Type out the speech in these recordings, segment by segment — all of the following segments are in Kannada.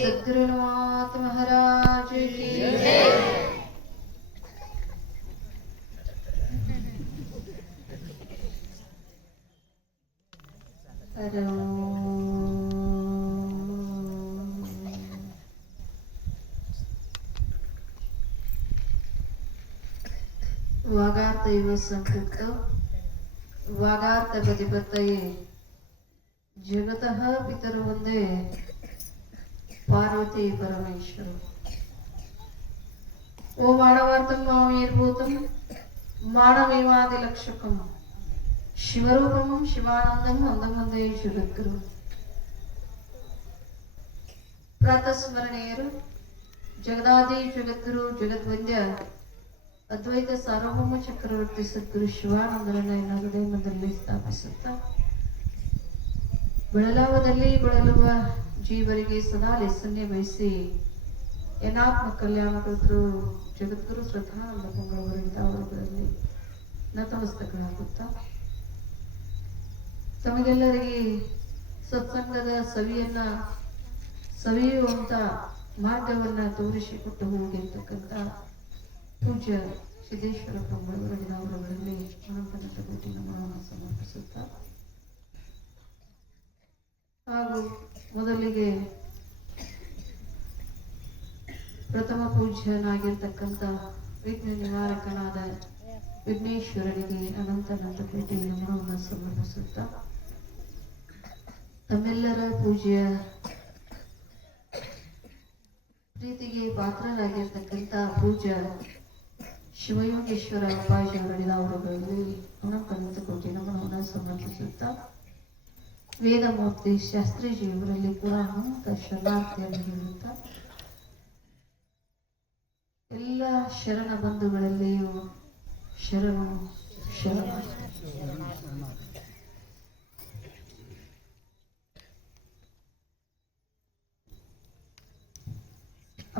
सद्गुरुनाथ महाराज की जय। वागार्थ इव संपृक्त वागार्थ गतिपतये जगतः पितरु वंदे पार्वती परमेश्वर। ओ मानवार्थं मामेर्भूतं मानवेवादिलक्षकं शिवरूपं शिवानन्दं वन्दं वन्दे जगद्गुरु। ಪ್ರಾತಸ್ಮರಣೀಯರು ಜಗದಾದಿ ಜಗದ್ಗುರು ಜಗದ್ವಂದ್ಯ ಅದ್ವೈತ ಸಾರ್ವಭೌಮ ಚಕ್ರವರ್ತಿ ಸದ್ಗುರು ಶಿವಾನಂದರನ್ನ ಎನ್ನ ಹೃದಯದಲ್ಲಿ ಸ್ಥಾಪಿಸುತ್ತಾ ಬೆಳಲಾವದಲ್ಲಿ ಬಳಲುವ ಜೀವರಿಗೆ ಸದಾ ಲೆಸನ್ನೆ ವಹಿಸಿ ಎನಾತ್ಮ ಕಲ್ಯಾಣ ಕರ್ತೃ ಜಗದ್ಗುರು ಶ್ರದ್ಧಾನಂದ ಪಂಗಳವರಿಂದ ಅವರುಗಳಲ್ಲಿ ನತಮಸ್ತಕರಾಗುತ್ತಾ ತಮಗೆಲ್ಲರಿಗೆ ಸತ್ಸಂಗದ ಸವಿಯುವಂತ ಮಾರ್ಗವನ್ನ ತೋರಿಸಿಕೊಟ್ಟು ಹೋಗಿರ್ತಕ್ಕಂಥ ಪೂಜ್ಯ ಸಿದ್ದೇಶ್ವರ ಪಂಗಳವರಿಂದ ಅವರುಗಳಲ್ಲಿ ಅನಂತನಂತ ಕೋಟಿ ನಮನವನ್ನು ಸಮರ್ಪಿಸುತ್ತಾ ಹಾಗೂ ಮೊದಲಿಗೆ ಪ್ರಥಮ ಪೂಜ್ಯನಾಗಿರ್ತಕ್ಕಂಥ ವಿಘ್ನ ನಿವಾರಕನಾದ ವಿಘ್ನೇಶ್ವರನಿಗೆ ಅನಂತನಂತ ಕೋಟಿ ನಮನವನ್ನು ಸಮರ್ಪಿಸುತ್ತಾ ತಮ್ಮೆಲ್ಲರ ಪೂಜ್ಯ ಪ್ರೀತಿಗೆ ಪಾತ್ರರಾಗಿರ್ತಕ್ಕಂಥ ಪೂಜ್ಯ ಶಿವಯೋಗೇಶ್ವರ ಅಪ್ಪಾಜಿಯವರಲ್ಲಿನ ಅವರುಗಳಲ್ಲಿ ಅನಂತ ಕೋಟಿ ನಮನವನ್ನು ಸಮರ್ಪಿಸುತ್ತಾ ವೇದಮೂರ್ತಿ ಶಾಸ್ತ್ರೀಜಿಯವರಲ್ಲಿ ಕೂಡ ಅನಂತ ಶರಣಾರ್ಥಿಯನ್ನು ಹೇಳುತ್ತಾ ಎಲ್ಲ ಶರಣ ಬಂಧುಗಳಲ್ಲಿಯೂ ಶರಣು ಶರಣ.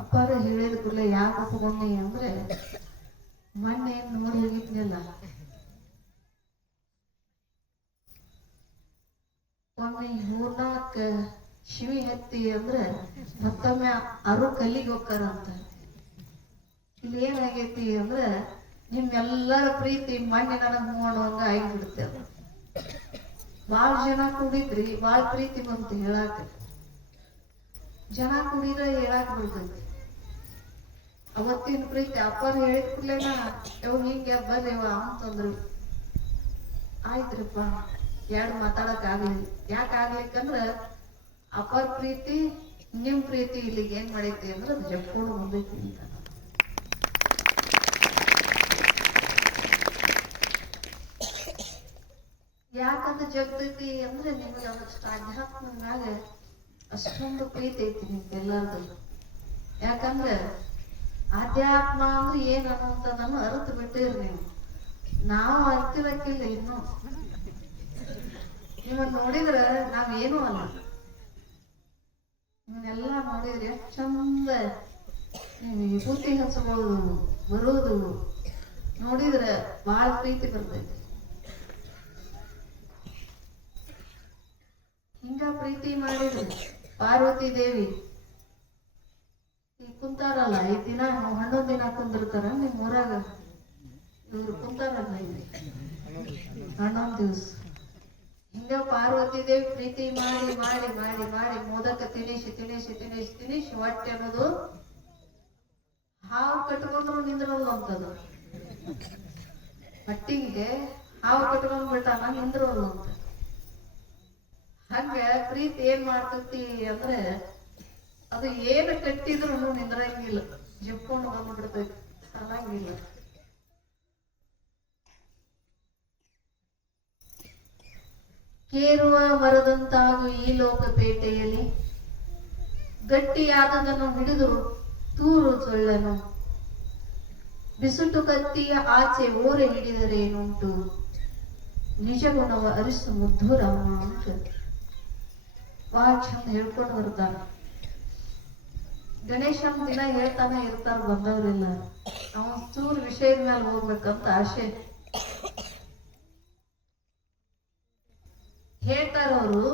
ಅಪ್ಪಾರ ಹೇಳಿದ ಕೂಡಲೇ ಯಾಕೆ ಒಪ್ಕೊಂಡಿ ಅಂದ್ರೆ ಮೊನ್ನೆ ನೋಡಿ ಹೋಗಿದ್ನಲ್ಲ, ಒಮ್ಮೆ ಮೂರ್ನಾಲ್ಕ ಶಿವಿ ಹತ್ತಿ ಅಂದ್ರೆ ಮತ್ತೊಮ್ಮೆ ಅರು ಕಲ್ಲಿಗೆ ಹೋಗ್ತಾರಂತ. ಇಲ್ಲಿ ಏನಾಗೈತಿ ಅಂದ್ರೆ ನಿಮ್ಮೆಲ್ಲರ ಪ್ರೀತಿ ಮೊನ್ನೆ ನನಗ್ ನೋಡುವಂಗ ಆಗಿಬಿಡ್ತೇವೆ. ಬಾಳ ಜನ ಕೂಡಿದ್ರಿ, ಬಾಳ ಪ್ರೀತಿ ಬಂತು ಹೇಳಾಕ. ಜನ ಕೂಡಿದ್ರೆ ಹೇಳಾಕ್ ಬಿಡ್ತೈತಿ. ಅವತ್ತಿನ ಪ್ರೀತಿ ಅಪ್ಪಾರ ಹೇಳಿದ ಕೂಡ್ಲೇನ ಯಾವ ಹಿಂಗೆ ಬರ್ರಿವ ಅಂತಂದ್ರು. ಆಯ್ತ್ರಿಪ್ಪ, ಎರಡು ಮಾತಾಡಕ್ ಆಗ್ಲಿ. ಯಾಕೆ ಆಗ್ಲಿಕ್ಕಂದ್ರ ಅಪ್ಪಾರ ಪ್ರೀತಿ ನಿಮ್ ಪ್ರೀತಿ ಇಲ್ಲಿಗೆ ಏನ್ ಮಾಡೈತಿ ಅಂದ್ರೆ ಅದು ಜಪ್ಕೊಂಡು ಬಂದೈತಿ ಅಂತ. ಯಾಕಂದ್ರೆ ಜಗ್ತೈತಿ ಅಂದ್ರೆ ನಿಮಗೆ ಅವಷ್ಟು ಆಧ್ಯಾತ್ಮದ ಮ್ಯಾಗ ಅಷ್ಟೊಂದು ಪ್ರೀತಿ ಐತಿ ನಿಮ್ಗೆಲ್ಲರದು. ಯಾಕಂದ್ರೆ ಆಧ್ಯಾತ್ಮ ಅಂದ್ರೆ ಏನ್ ಅನ್ನುವಂಥದ್ದನ್ನು ಅರಿತು ಬಿಟ್ಟಿರಿ ನೀವು. ನಾವು ಅರ್ತಿರಕ್ಕಿಲ್ಲ ಇನ್ನು. ನಿಮ್ಮನ್ನ ನೋಡಿದ್ರ ನಾವೇನು ಅಲ್ಲ. ಇವನ್ನೆಲ್ಲ ನೋಡಿದ್ರೆ ಎಷ್ಟು ಚಂದ ವಿಭೂತಿ ಹಚ್ಕೊಳ್ಳೋದು ಬರೋದು ನೋಡಿದ್ರೆ ಬಹಳ ಪ್ರೀತಿ ಬರ್ತೈತಿ. ಹಿಂಗ ಪ್ರೀತಿ ಮಾಡಿದ್ರು ಪಾರ್ವತಿ ದೇವಿ ಈ ಕುಂತಾರಲ್ಲ, 5 ದಿನ 11 ದಿನ ಕುಂದಿರ್ತಾರ ನಿಮ್ ಊರಾಗ. ಇವ್ರು ಕುಂತಾರಲ್ಲ ಇಲ್ಲಿ 11 ದಿವಸ. ಹಿಂಗ ಪಾರ್ವತಿ ದೇವಿ ಪ್ರೀತಿ ಮಾಡಿ ಮಾಡಿ ಮಾಡಿ ಮಾಡಿ ಮೋದಕ ತಿನಿಸಿ ಹೊಟ್ಟೆ ಅನ್ನೋದು ಹಾವು ಕಟ್ಕೊಂಡ್ರು ನಿಂದ್ರಲ್ಲ ಅಂತದು. ಹೊಟ್ಟಿಗೆ ಹಾವು ಕಟ್ಕೊಂಡ್ ಬಿಟ್ಟಾನ ನಿಂದ್ರಲ್ಲ ಅಂತ. ಹಂಗ ಪ್ರೀತಿ ಏನ್ ಮಾಡ್ತೈತಿ ಅಂದ್ರೆ ಅದು ಏನು ಕಟ್ಟಿದ್ರು ನಿಂದ್ರಂಗಿಲ್ಲ, ಜಪ್ಕೊಂಡು ಬಂದ್ಬಿಡ್ತೈತಿ, ಅನ್ನಂಗಿಲ್ಲ. ಕೇರುವ ಮರದಂತಾಗು ಈ ಲೋಕಪೇಟೆಯಲ್ಲಿ ಗಟ್ಟಿಯಾದದನ್ನು ಹಿಡಿದು ತೂರು ಸೊಳ್ಳನು, ಬಿಸುಟು ಕತ್ತಿಯ ಆಚೆ ಓರೆ ಹಿಡಿದರೇನುಂಟು, ನಿಜ ಗುಣವ ಅರಿಸು ಮುದ್ದು ರಾಮ ಅಂತ ಬಹಳ ಚಂದ ಹೇಳ್ಕೊಂಡು ಬರ್ತಾರ. ಗಣೇಶನ್ ದಿನ ಹೇಳ್ತಾನೆ ಇರ್ತಾರ ಬಂದವರೆಲ್ಲ. ಅವನ್ ಚೂರು ವಿಷಯದ ಮೇಲೆ ಹೋಗ್ಬೇಕಂತ ಆಸೆ ಹೇಳ್ತಾರ ಅವರು.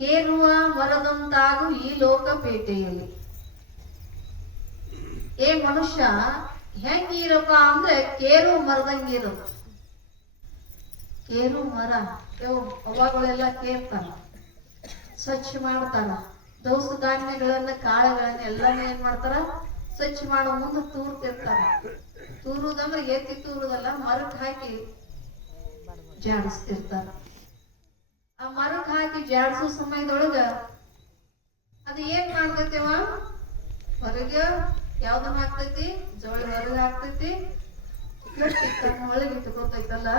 ಕೇರುವ ಮರದಂತಾಗು ಈ ಲೋಕ ಪೇಟೆಯಲ್ಲಿ. ಏ ಮನುಷ್ಯ ಹೆಂಗಿರಪ್ಪ ಅಂದ್ರೆ ಕೇರು ಮರದಂಗಿರು. ಕೇರು ಮರ ಅವಾಗಳೆಲ್ಲ ಕೇರ್ತಾರ, ಸ್ವಚ್ಛ ಮಾಡ್ತಾರ. ದವಸ ಧಾನ್ಯಗಳನ್ನ ಕಾಳುಗಳನ್ನ ಎಲ್ಲಾನು ಏನ್ ಮಾಡ್ತಾರ, ಸ್ವಚ್ಛ ಮಾಡೋ ಮುಂದೆ ತೂರ್ತಿರ್ತಾರ. ತೂರುದಂದ್ರೆ ಎತ್ತಿ ತೂರುದಲ್ಲ, ಮರಕ್ ಹಾಕಿ ಜಾಡಿಸ್ತಿರ್ತಾರ. ಆ ಮರಕ್ ಹಾಕಿ ಜಾಡಿಸೋ ಸಮಯದೊಳಗ ಅದು ಏನ್ ಮಾಡ್ತೈತಿವ, ಹೊರಗೆ ಯಾವ್ದನ್ನ ಹಾಕ್ತೈತಿ, ಜೋಳಿ ಹೊರಗೆ ಹಾಕ್ತೈತಿ, ಗಟ್ಟಿ ಕಣ್ಣು ಒಳಗೆ ಇಟ್ಕೊತೈತಲ್ಲ.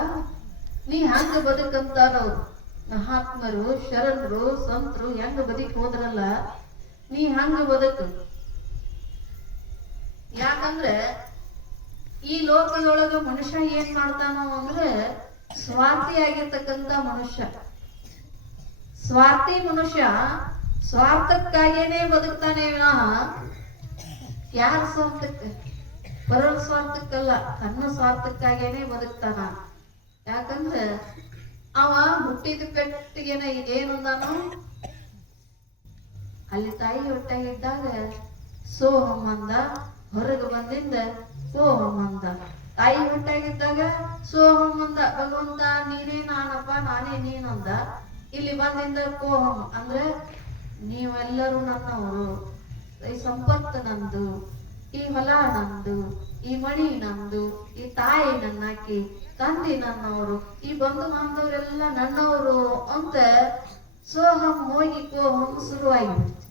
ನೀ ಹಂಗ ಬದುಕಂತಾರವ್ರು ಮಹಾತ್ಮರು, ಶರಣರು, ಸಂತರು ಹೆಂಗ ಬದುಕಿ ಹೋದ್ರಲ್ಲ, ನೀ ಹಂಗ ಬದುಕು. ಯಾಕಂದ್ರೆ ಈ ಲೋಕದೊಳಗ ಮನುಷ್ಯ ಏನ್ ಮಾಡ್ತಾನೋ ಅಂದ್ರೆ ಸ್ವಾರ್ಥಿ ಆಗಿರ್ತಕ್ಕಂತ ಮನುಷ್ಯ. ಸ್ವಾರ್ಥಿ ಮನುಷ್ಯ ಸ್ವಾರ್ಥಕ್ಕಾಗೇನೆ ಬದುಕ್ತಾನೆ ವಿನಃ ಯಾರ ಸ್ವಾರ್ಥಕ್ಕೆ, ಪರರ ಸ್ವಾರ್ಥಕ್ಕಲ್ಲ, ತನ್ನ ಸ್ವಾರ್ಥಕ್ಕಾಗೇನೆ ಬದುಕ್ತಾನ. ಯಾಕಂದ್ರೆ ಅವ ಹುಟ್ಟಿದ ಪೆಟ್ಟಿಗೆನ ಏನಂದಾನು, ಅಲ್ಲಿ ತಾಯಿ ಹೊಟ್ಟೆಗಿದ್ದಾಗ ಸೋಹಂ ಅಂದ, ಹೊರಗೆ ಬಂದಿಂದ ಕೋಹಂ ಅಂದ. ತಾಯಿ ಹೊಟ್ಟೆಗಿದ್ದಾಗ ಸೋಹಂ ಅಂದ, ಭಗವಂತ ನೀನೇ ನಾನಪ್ಪ, ನಾನೇ ನೀನಂದ. ಇಲ್ಲಿ ಬಂದಿಂದ ಕೋಹಂ ಅಂದ್ರೆ ನೀವೆಲ್ಲರೂ ನನ್ನವರು, ಈ ಸಂಪತ್ತು ನಂದು, ಈ ಹೊಲ ನಂದು, ಈ ಮಣಿ ನಂದು, ಈ ತಾಯಿ ನನ್ನಾಕಿ, ತಂದೆ ನನ್ನವರು, ಈ ಬಂಧು ಬಾಂಧವರೆಲ್ಲ ನನ್ನವರು ಅಂತ ಸೋಹಂ ಹೋಗಿ ಕೋಹಂ ಶುರುವಾಗಿಬಿಡ್ತು.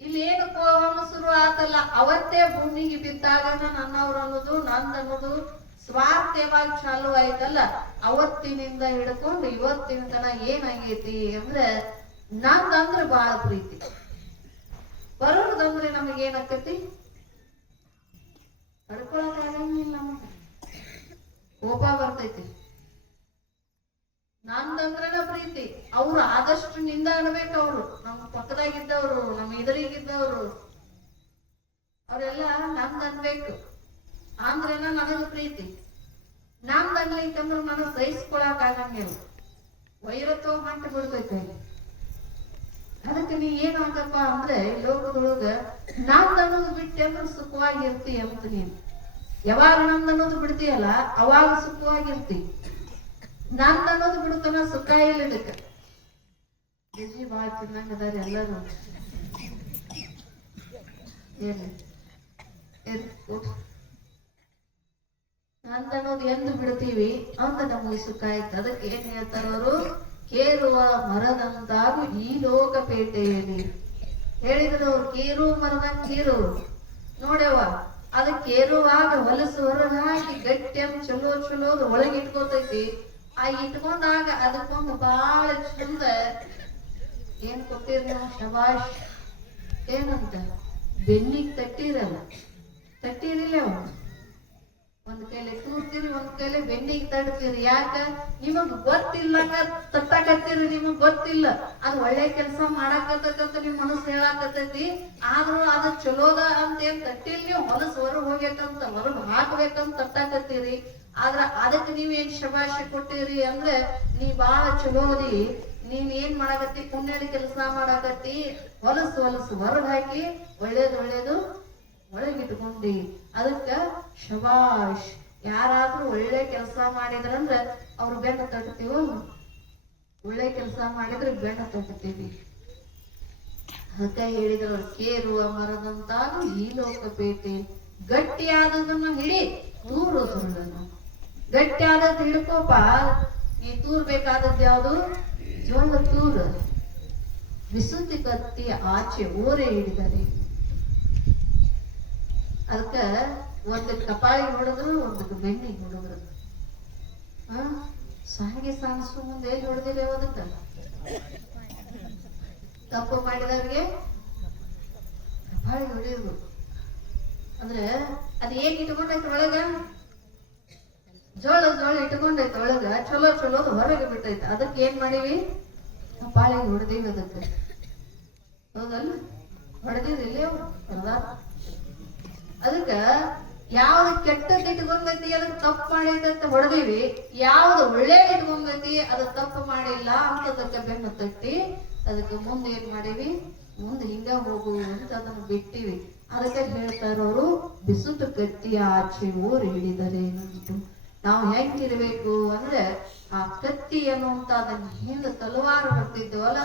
ಇಲ್ಲಿ ಏನು ಕೋಹಂ ಶುರು ಆತಲ್ಲ, ಅವತ್ತೇ ಭೂಮಿಗೆ ಬಿದ್ದಾಗ ನನ್ನವ್ರು ಅನ್ನೋದು, ನಂದ್ ಅನ್ನೋದು ಸ್ವಾರ್ಥ ಯಾವಾಗ ಚಾಲು ಆಯ್ತಲ್ಲ, ಅವತ್ತಿನಿಂದ ಹಿಡ್ಕೊಂಡು ಇವತ್ತಿನ ತನ ಏನಾಗೈತಿ ಅಂದ್ರೆ ನಂದಂದ್ರೆ ಬಹಳ ಪ್ರೀತಿ, ಬರೋದಂದ್ರೆ ನಮಗೇನಾಕತಿ, ತಡ್ಕೊಳಕ್ ಆಗಂಗಿಲ್ಲ, ನಮಗೆ ಕೋಪ ಬರ್ತೈತಿ. ನಂದಂದ್ರನ ಪ್ರೀತಿ. ಅವ್ರು ಆದಷ್ಟು ನಿಂದ ಅನ್ಬೇಕು. ಅವ್ರು ನಮ್ಮ ಪಕ್ಕದಾಗಿದ್ದವ್ರು, ನಮ್ಮ ಎದುರಿಗಿದ್ದವ್ರು ಅವರೆಲ್ಲ ನಂದ್ ಅನ್ಬೇಕು ಅಂದ್ರೇನ ನನಗ ಪ್ರೀತಿ. ನಂದ್ ಅನ್ಲಿಕ್ಕಂದ್ರೆ ನನಗ್ ಸಹಿಸ್ಕೊಳಕ್ ಆಗಂಗಿಲ್ಲ, ವೈರತ್ವ ಹೊಂಟು ಬಿಡ್ತೈತೆ. ಅದಕ್ಕೆ ನೀ ಏನಾಗಪ್ಪ ಅಂದ್ರೆ ಲೋಕದೊಳಗ ನಂದ್ ಅನ್ನೋದು ಬಿಟ್ಟೆ ಅಂದ್ರೆ ಸುಖವಾಗಿರ್ತಿ ಅಂತ. ನೀನು ಯಾವಾಗ ನಂದ್ ಅನ್ನೋದು ಬಿಡ್ತೀಯಲ್ಲ ಅವಾಗ ಸುಖವಾಗಿರ್ತಿ. ನಂದ್ ಅನ್ನೋದು ಬಿಡ್ತಾನ ಸುಖ ಇಲ್ಲ. ಇದಕ್ಕೆ ಬಿಜಿ ಬಾಳ ತಿನ್ನಂಗ ಅದಾರ ಎಲ್ಲರೂ. ನಂದ್ ಅನ್ನೋದು ಎಂದು ಬಿಡ್ತೀವಿ ಅಂತ ನಮಗೆ ಸುಖ ಆಯ್ತು. ಅದಕ್ಕೆ ಏನ್ ಹೇಳ್ತಾರ ಅವರು, ಕೇರುವ ಮರದಂತಾಗು ಈ ಲೋಕ ಪೇಟೆಯಲ್ಲಿ. ಹೇಳಿದ್ರು ಅವ್ರು ಕೇರು ಮರದಂಗ ಕೀರು ನೋಡ್ಯವ. ಅದ ಕೇರುವಾಗ ಹೊಲಸು ಹೊರಗೆ ಹಾಕಿ ಗಟ್ಟಿಯಂ ಚಲೋ ಚಲೋದು ಒಳಗೆ ಇಟ್ಕೋತೈತಿ. ಆ ಇಟ್ಕೊಂಡಾಗ ಅದಕ್ಕೊಂದು ಬಾಳ ಚಂದ ಏನ್ ಕೊಟ್ಟಿರಿ ನಾವು, ಶಬಾಷ್ ಏನಂತ ಬೆನ್ನಿಗೆ ತಟ್ಟಿರಲ್ಲ, ತಟ್ಟಿರಿಲ್ಲ. ಒಂದ್ ಕೈಲಿ ತೂರ್ತೀರಿ, ಒಂದ್ ಕೈಲಿ ಬೆನ್ನಿಗೆ ತಡ್ತೀರಿ. ಯಾಕ? ನಿಮಗ್ ಗೊತ್ತಿಲ್ಲ ತಟ್ಟಾಕತ್ತೀರಿ, ನಿಮಗ್ ಗೊತ್ತಿಲ್ಲ ಅದ್ ಒಳ್ಳೆ ಕೆಲಸ ಮಾಡಾಕತ್ತಂತ ನಿಮ್ ಮನಸ್ಸು ಹೇಳಾಕತ್ತೈತಿ. ಆದ್ರೂ ಅದ ಚಲೋದ ಅಂತ ಏನ್ ತಟ್ಟಿಲ್, ನೀವು ಹೊಲಸು ಹೊರಗ್ ಹೋಗ್ಬೇಕಂತ ಹೊರಗ್ ಹಾಕ್ಬೇಕಂತ ತಟ್ಟಾಕತ್ತೀರಿ. ಆದ್ರ ಅದಕ್ಕೆ ನೀವೇನ್ ಶಬಾಷೆ ಕೊಟ್ಟಿರಿ ಅಂದ್ರೆ ನೀ ಬಾಳ ಚಲೋದಿ, ನೀನ್ ಏನ್ ಮಾಡಾಕತ್ತಿ, ಪುಣ್ಯದ ಕೆಲಸ ಮಾಡಾಕತ್ತಿ. ಹೊಲಸು ಹೊಲಸು ಹೊರಗ್ ಹಾಕಿ ಒಳ್ಳೇದು ಒಳ್ಳೇದು ಒಳಗಿಟ್ಕೊಂಡಿ. ಅದಕ್ಕ ಶಬಾಷ್. ಯಾರಾದ್ರೂ ಒಳ್ಳೆ ಕೆಲಸ ಮಾಡಿದ್ರಂದ್ರ ಅವ್ರು ಬೆನ್ನ ತಟ್ತೀವೋ, ಒಳ್ಳೆ ಕೆಲಸ ಮಾಡಿದ್ರೆ ಬೆನ್ನ ತಟ್ತೀವಿ. ಅದಕ್ಕ ಹೇಳಿದ್ರು, ಕೇರುವ ಮರದಂತಾಗ ಈ ಲೋಕ ಪೇಟೆ. ಗಟ್ಟಿ ಆದದನ್ನ ಹಿಡಿ, ತೂರು ಸುಳ್ಳನ್ನು. ಗಟ್ಟಿ ಆದದ್ದು ಹಿಡ್ಕೋಪ. ನೀ ತೂರ್ಬೇಕಾದದ್ದು ಯಾವುದು? ಜೋಳ ತೂರ. ವಿಸುತಿ ಕತ್ತಿ ಆಚೆ ಓರೆ ಹಿಡಿದರೆ. ಅದಕ್ಕ ಒಂದಕ್ಕೆ ಕಪಾಳಿಗೆ ಹೊಡೆದ್ರು, ಒಂದಕ್ಕೆ ಬೆನ್ನಿಗೆ ಹೊಡೆದ್ರು. ಸಾರಿಗೆ ಸಾಣಿಸು ಮುಂದೆ ಎಲ್ಲಿ ಹೊಡೆದಿಲ್ಲ. ಅದಕ್ಕ ತಪ್ಪು ಮಾಡಿದವ್ರಿಗೆ ಕಪಾಳಿಗೆ ಹೊಡೆದ್ರು. ಅಂದ್ರೆ ಅದ್ ಏನ್ ಇಟ್ಕೊಂಡೈತೆ ಒಳಗ? ಜೋಳ ಇಟ್ಕೊಂಡೈತೆ ಒಳಗ. ಚಲೋ ಚಲೋದು ಹೊರಗೆ ಬಿಟ್ಟೈತೆ. ಅದಕ್ಕೆ ಏನ್ ಮಾಡೀವಿ? ಕಪಾಳಿಗೆ ಹೊಡೆದೀವಿ. ಅದಕ್ಕೆ ಹೌದಲ್ಲ? ಹೊಡೆದಿರಿಲ್ಲ ಅವ್ರು ಹೊಡೆದಾರ. ಅದಕ್ಕ ಯಾವ್ದು ಕೆಟ್ಟದ್ ಇಟ್ಕೊಂಡೈತಿ ಅದಕ್ಕೆ ತಪ್ಪು ಮಾಡೈತಿ ಅಂತ ಹೊಡೆದಿವಿ, ಯಾವ್ದು ಒಳ್ಳೇದ್ ಇಟ್ಕೊಂಡೈತಿ ಅದು ತಪ್ಪು ಮಾಡಿಲ್ಲ ಅಂತದಕ್ಕೆ ಬೆನ್ನು ತಟ್ಟಿ ಅದಕ್ಕೆ ಮುಂದೆ ಏನ್ ಮಾಡೀವಿ, ಮುಂದೆ ಹಿಂಗ ಹೋಗು ಅಂತ ಅದನ್ನ ಬಿಟ್ಟಿವಿ. ಅದಕ್ಕೆ ಹೇಳ್ತಾರವರು ಬಿಸುಟು ಕತ್ತಿಯ ಆಚೆ ಓರ್ ಹಿಡಿದರೆ ನಂಟು. ನಾವು ಹೆಂಗಿರ್ಬೇಕು ಅಂದ್ರೆ ಆ ಕತ್ತಿ ಅನ್ನುವಂತ ಅದನ್ನ ಹಿಂದೆ ತಲವಾರು ಬರ್ತಿದ್ದೇವಲ್ಲ,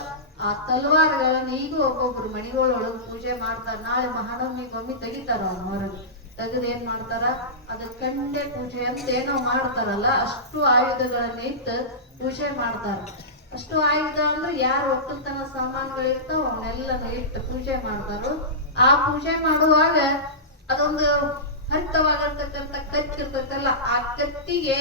ಆ ತಲವಾರುಗಳನ್ನ ಈಗ ಒಬ್ಬೊಬ್ರು ಮಣಿಗಳೊಳಗೆ ಪೂಜೆ ಮಾಡ್ತಾರ. ನಾಳೆ ಮಹಾನವಮಿಗೊಮ್ಮೆ ತೆಗಿತಾರ ಅವ್ನ ಹೊರಗೆ ತೆಗೆದು ಏನ್ ಮಾಡ್ತಾರ, ಅದ ಕಂಡೆ ಪೂಜೆ ಅಂತ ಏನೋ ಮಾಡ್ತಾರಲ್ಲ, ಅಷ್ಟು ಆಯುಧಗಳನ್ನ ಇಟ್ಟು ಪೂಜೆ ಮಾಡ್ತಾರ. ಅಷ್ಟು ಆಯುಧ ಅಂದ್ರೆ ಯಾರು ಒಕ್ಕಲ್ತನ ಸಾಮಾನುಗಳಿರ್ತಾವ ಅವನ್ನೆಲ್ಲ ಇಟ್ಟು ಪೂಜೆ ಮಾಡ್ತಾರೋ. ಆ ಪೂಜೆ ಮಾಡುವಾಗ ಅದೊಂದು ಹರಿತವಾಗಿರ್ತಕ್ಕಂಥ ಕತ್ತಿರ್ತೈತಲ್ಲ, ಆ ಕತ್ತಿಗೆ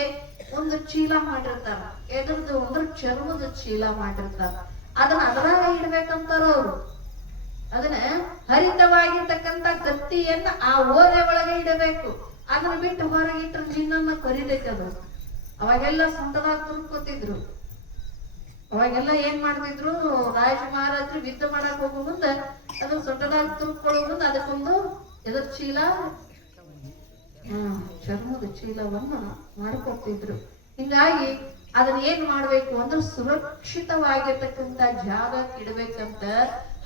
ಒಂದು ಚೀಲ ಮಾಡಿರ್ತಾರ. ಎದ್ರದ್ದು ಅಂದ್ರೆ ಚರ್ಮದ ಚೀಲ ಮಾಡಿರ್ತಾರ. ಅದನ್ನ ಅದರಾಗ ಇಡ್ಬೇಕಂತಾರ ಅವ್ರು. ಅದನ್ನ ಹರಿತವಾಗಿರ್ತಕ್ಕಂಥ ಕತ್ತಿಯನ್ನ ಆ ಓರೆ ಒಳಗೆ ಇಡಬೇಕು. ಅದನ್ನ ಬಿಟ್ಟು ಹೊರಗಿಟ್ರೆ ಜಿನ್ನನ್ನ ಕರಿತೈತೆ ಅದು. ಅವಾಗೆಲ್ಲ ಸೊಂಟದಾಗ ತುರ್ಕೋತಿದ್ರು. ಅವಾಗೆಲ್ಲ ಏನ್ ಮಾಡ್ತಿದ್ರು, ರಾಜ ಮಹಾರಾಜರು ಯುದ್ಧ ಮಾಡಕ್ ಹೋಗೋ ಮುಂದೆ ಅದನ್ನ ಸೊಂಟದಾಗ ತುರ್ಕೊಳ್ಳೋ ಮುಂದೆ ಅದಕ್ಕೊಂದು ಎದ್ರ ಚೀಲ, ಚರ್ಮದ ಚೀಲವನ್ನ ಮಾಡ್ಕೊಡ್ತಿದ್ರು. ಹಿಂಗಾಗಿ ಅದನ್ನ ಏನ್ ಮಾಡ್ಬೇಕು ಅಂದ್ರೆ ಸುರಕ್ಷಿತವಾಗಿರ್ತಕ್ಕಂಥ ಜಾಗ ಇಡ್ಬೇಕಂತ.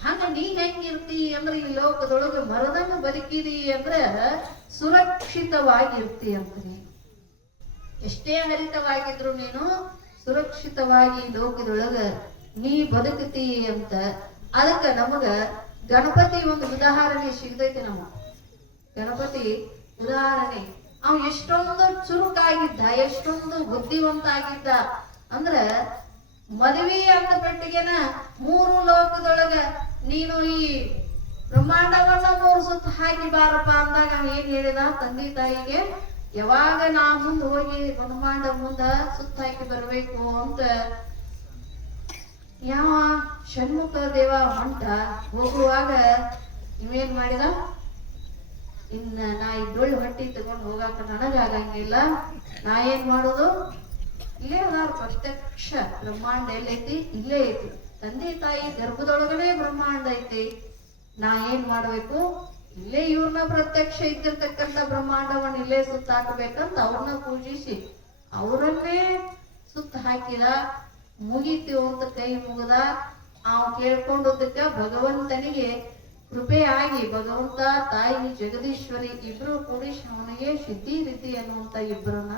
ಹಂಗ ನೀ ಹೆಂಗಿರ್ತಿ ಅಂದ್ರೆ ಈ ಲೋಕದೊಳಗೆ ಮರದಂಗ ಬದುಕಿದಿ ಅಂದ್ರೆ ಸುರಕ್ಷಿತವಾಗಿರ್ತಿ ಅಂತ. ನೀನು ಎಷ್ಟೇ ಹರಿತವಾಗಿದ್ರು ನೀನು ಸುರಕ್ಷಿತವಾಗಿ ಲೋಕದೊಳಗ ನೀ ಬದುಕತಿ ಅಂತ. ಅದಕ್ಕ ನಮಗ ಗಣಪತಿ ಒಂದು ಉದಾಹರಣೆ ಸಿಗ್ತೈತಿ. ನಮಗ ಗಣಪತಿ ಉದಾಹರಣೆ, ಅವ ಎಷ್ಟೊಂದು ಚುರುಕಾಗಿದ್ದ, ಎಷ್ಟೊಂದು ಬುದ್ಧಿವಂತ ಆಗಿದ್ದ ಅಂದ್ರೆ ಮದುವೆ ಅಂತ ಪೆಟ್ಟಿಗೆನ 3 ಲೋಕದೊಳಗ ನೀನು ಈ ಬ್ರಹ್ಮಾಂಡವನ್ನ 3 ಸುತ್ತ ಹಾಕಿ ಬಾರಪ್ಪ ಅಂದಾಗ ಏನ್ ಹೇಳಿದ ತಂದೆ ತಾಯಿಗೆ, ಯಾವಾಗ ನಾ ಮುಂದೆ ಹೋಗಿ ಬ್ರಹ್ಮಾಂಡ ಮುಂದ ಸುತ್ತ ಹಾಕಿ ಬರ್ಬೇಕು ಅಂತ ಯಾವ ಷಣ್ಮುಖ ದೇವ ಹೊಂಟ ಹೋಗುವಾಗ ನೀವೇನ್ ಮಾಡಿದ, ಇನ್ನ ನಾ ಈ ಡೊಳ್ಳು ಹೊಟ್ಟಿ ತಗೊಂಡು ಹೋಗಾಕ ನನಗಾಗಂಗಿಲ್ಲ, ನಾ ಏನ್ ಮಾಡುದು, ಇಲ್ಲೇ ಅದಾರ ಪ್ರತ್ಯಕ್ಷ ಬ್ರಹ್ಮಾಂಡ ಎಲ್ಲೈತಿ, ಇಲ್ಲೇ ಐತಿ, ತಂದೆ ತಾಯಿ ಗರ್ಭದೊಳಗಡೆ ಬ್ರಹ್ಮಾಂಡ ಐತಿ, ನಾ ಏನ್ ಮಾಡ್ಬೇಕು, ಇಲ್ಲೇ ಇವ್ರನ್ನ ಪ್ರತ್ಯಕ್ಷ ಇದ್ದಿರ್ತಕ್ಕಂಥ ಬ್ರಹ್ಮಾಂಡವನ್ನ ಇಲ್ಲೇ ಸುತ್ತ ಹಾಕಬೇಕಂತ ಅವ್ರನ್ನ ಪೂಜಿಸಿ ಅವರನ್ನೇ ಸುತ್ತ ಹಾಕಿದ. ಮುಗಿತೀವಿ ಅಂತ ಕೈ ಮುಗದ. ಅವ್ ಕೇಳ್ಕೊಂಡದಕ್ಕ ಭಗವಂತನಿಗೆ ಕೃಪೆ ಆಗಿ ಭಗವಂತ ತಾಯಿ ಜಗದೀಶ್ವರಿ ಇಬ್ರು ಕೂಡಿ ಅವನಿಗೆ ಸಿದ್ಧಿ ರೀತಿ ಅನ್ನುವಂತ ಇಬ್ಬರನ್ನ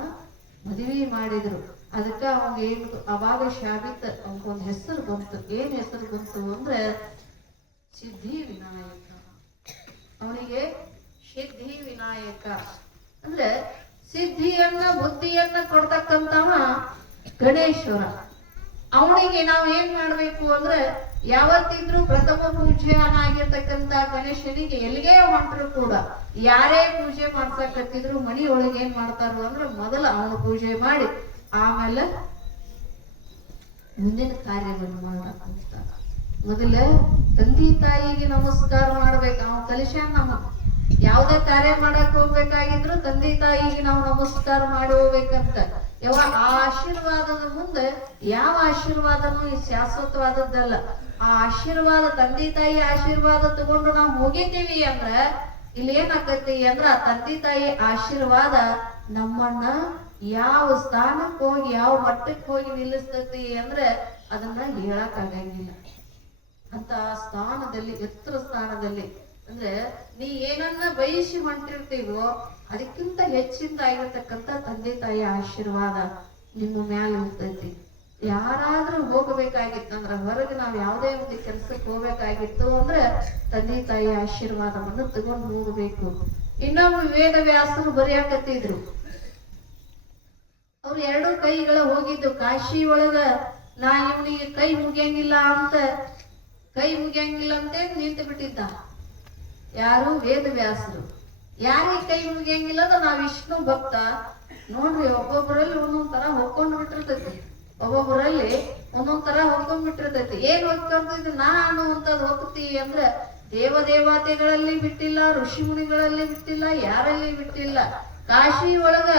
ಮದುವೆ ಮಾಡಿದ್ರು. ಅದಕ್ಕ ಅವಾಗ ಏನ್ ಅವಾಗ ಶಾಬಿತ್ ಅವನಿಗೊಂದು ಹೆಸರು ಬಂತು. ಏನ್ ಹೆಸರು ಬಂತು ಅಂದ್ರೆ ಸಿದ್ಧಿ ವಿನಾಯಕ. ಅವನಿಗೆ ಸಿದ್ಧಿ ವಿನಾಯಕ ಅಂದ್ರೆ ಸಿದ್ಧಿಯನ್ನ ಬುದ್ಧಿಯನ್ನ ಕೊಡ್ತಕ್ಕಂತವ ಗಣೇಶ್ವರ. ಅವನಿಗೆ ನಾವು ಏನ್ ಮಾಡ್ಬೇಕು ಅಂದ್ರೆ ಯಾವತ್ತಿದ್ರು ಪ್ರಥಮ ಪೂಜ್ಯನಾಗಿರ್ತಕ್ಕಂಥ ಗಣೇಶನಿಗೆ ಎಲ್ಲಿಗೆ ಹೊಂಟರು ಕೂಡ ಯಾರೇ ಪೂಜೆ ಮಾಡ್ಸಕತ್ತಿದ್ರು ಮನೆಯೊಳಗೆ ಏನ್ ಮಾಡ್ತಾರ ಅಂದ್ರೆ ಮೊದಲು ಅವನು ಪೂಜೆ ಮಾಡಿ ಆಮೇಲೆ ಮುಂದಿನ ಕಾರ್ಯವನ್ನು ಮಾಡಕ್. ಮೊದಲ ತಂದೆ ತಾಯಿಗೆ ನಮಸ್ಕಾರ ಮಾಡ್ಬೇಕು. ಅವನು ಕಲಿಸ್ಯಾನ ನಮಗ್ ಯಾವ್ದೇ ಕಾರ್ಯ ಮಾಡಕ್ ಹೋಗ್ಬೇಕಾಗಿದ್ರು ತಂದೆ ತಾಯಿಗೆ ನಾವು ನಮಸ್ಕಾರ ಮಾಡಿ ಹೋಗ್ಬೇಕಂತ. ಯಾವ ಆ ಆಶೀರ್ವಾದದ ಮುಂದೆ ಯಾವ ಆಶೀರ್ವಾದನೂ ಶಾಶ್ವತವಾದದ್ದಲ್ಲ. ಆ ಆಶೀರ್ವಾದ ತಂದೆ ತಾಯಿ ಆಶೀರ್ವಾದ ತಗೊಂಡು ನಾವು ಹೋಗಿದ್ದೀವಿ ಅಂದ್ರ ಇಲ್ಲಿ ಏನಾಕತಿ ಅಂದ್ರ ಆ ತಂದೆ ತಾಯಿ ಆಶೀರ್ವಾದ ನಮ್ಮನ್ನ ಯಾವ ಸ್ಥಾನಕ್ಕೆ ಹೋಗಿ ಯಾವ ಮಟ್ಟಕ್ಕೆ ಹೋಗಿ ನಿಲ್ಲಿಸ್ತತಿ ಅಂದ್ರೆ ಅದನ್ನ ಹೇಳಕ್ ಆಗಂಗಿಲ್ಲ. ಅಂತ ಸ್ಥಾನದಲ್ಲಿ ಎತ್ತರ ಸ್ಥಾನದಲ್ಲಿ ಅಂದ್ರೆ ನೀ ಏನನ್ನ ಬಯಸಿ ಹೊಂಟಿರ್ತೀವೋ ಅದಕ್ಕಿಂತ ಹೆಚ್ಚಿಂದ ಆಗಿರ್ತಕ್ಕಂಥ ತಂದೆ ತಾಯಿ ಆಶೀರ್ವಾದ ನಿಮ್ಮ ಮ್ಯಾಲ ಇರ್ತೈತಿ. ಯಾರಾದ್ರೂ ಹೋಗಬೇಕಾಗಿತ್ತಂದ್ರ ಹೊರಗೆ ನಾವ್ ಯಾವ್ದೇ ಒಂದು ಕೆಲ್ಸಕ್ಕೆ ಹೋಗ್ಬೇಕಾಗಿತ್ತು ಅಂದ್ರೆ ತಂದೆ ತಾಯಿ ಆಶೀರ್ವಾದವನ್ನು ತಗೊಂಡು ಹೋಗ್ಬೇಕು. ಇನ್ನೊಬ್ಬ ವೇದ ವ್ಯಾಸರು ಬರೆಯಾಕತ್ತಿದ್ರು. ಅವ್ರು 2 ಕೈಗಳ ಹೋಗಿದ್ದು ಕಾಶಿ ಒಳಗ. ನಾ ಇವನಿಗೆ ಕೈ ಮುಗಿಯಂಗಿಲ್ಲ ಅಂತ ನಿಂತು ಬಿಟ್ಟಿದ್ದ. ಯಾರು? ವೇದ ವ್ಯಾಸರು. ಯಾರಿಗೆ ಕೈ ಮುಗಿಯಂಗಿಲ್ಲ ಅಂದ್ರೆ ನಾವ್ ವಿಷ್ಣು ಭಕ್ತ ನೋಡ್ರಿ. ಒಬ್ಬೊಬ್ಬರಲ್ಲಿ ಒಂದೊಂದ್ ತರ ಹೊಕ್ಕೊಂಡ್ ಬಿಟ್ಟಿರ್ತೈತಿ. ಒಬ್ಬೊಬ್ಬರಲ್ಲಿ ಒಂದೊಂದ್ ತರ ಹೊಕ್ಕೊಂಡ್ ಬಿಟ್ಟಿರ್ತೈತಿ. ಏನ್ ಹೊಕ್ಕೊಂಡ್ರಿ ನಾ ಅನ್ನುವಂಥದ್ದು ಹೋಗ್ತೀವಿ ಅಂದ್ರೆ ದೇವದೇವತೆಗಳಲ್ಲಿ ಬಿಟ್ಟಿಲ್ಲ, ಋಷಿ ಮುನಿಗಳಲ್ಲಿ ಬಿಟ್ಟಿಲ್ಲ, ಯಾರಲ್ಲಿ ಬಿಟ್ಟಿಲ್ಲ. ಕಾಶಿ ಒಳಗ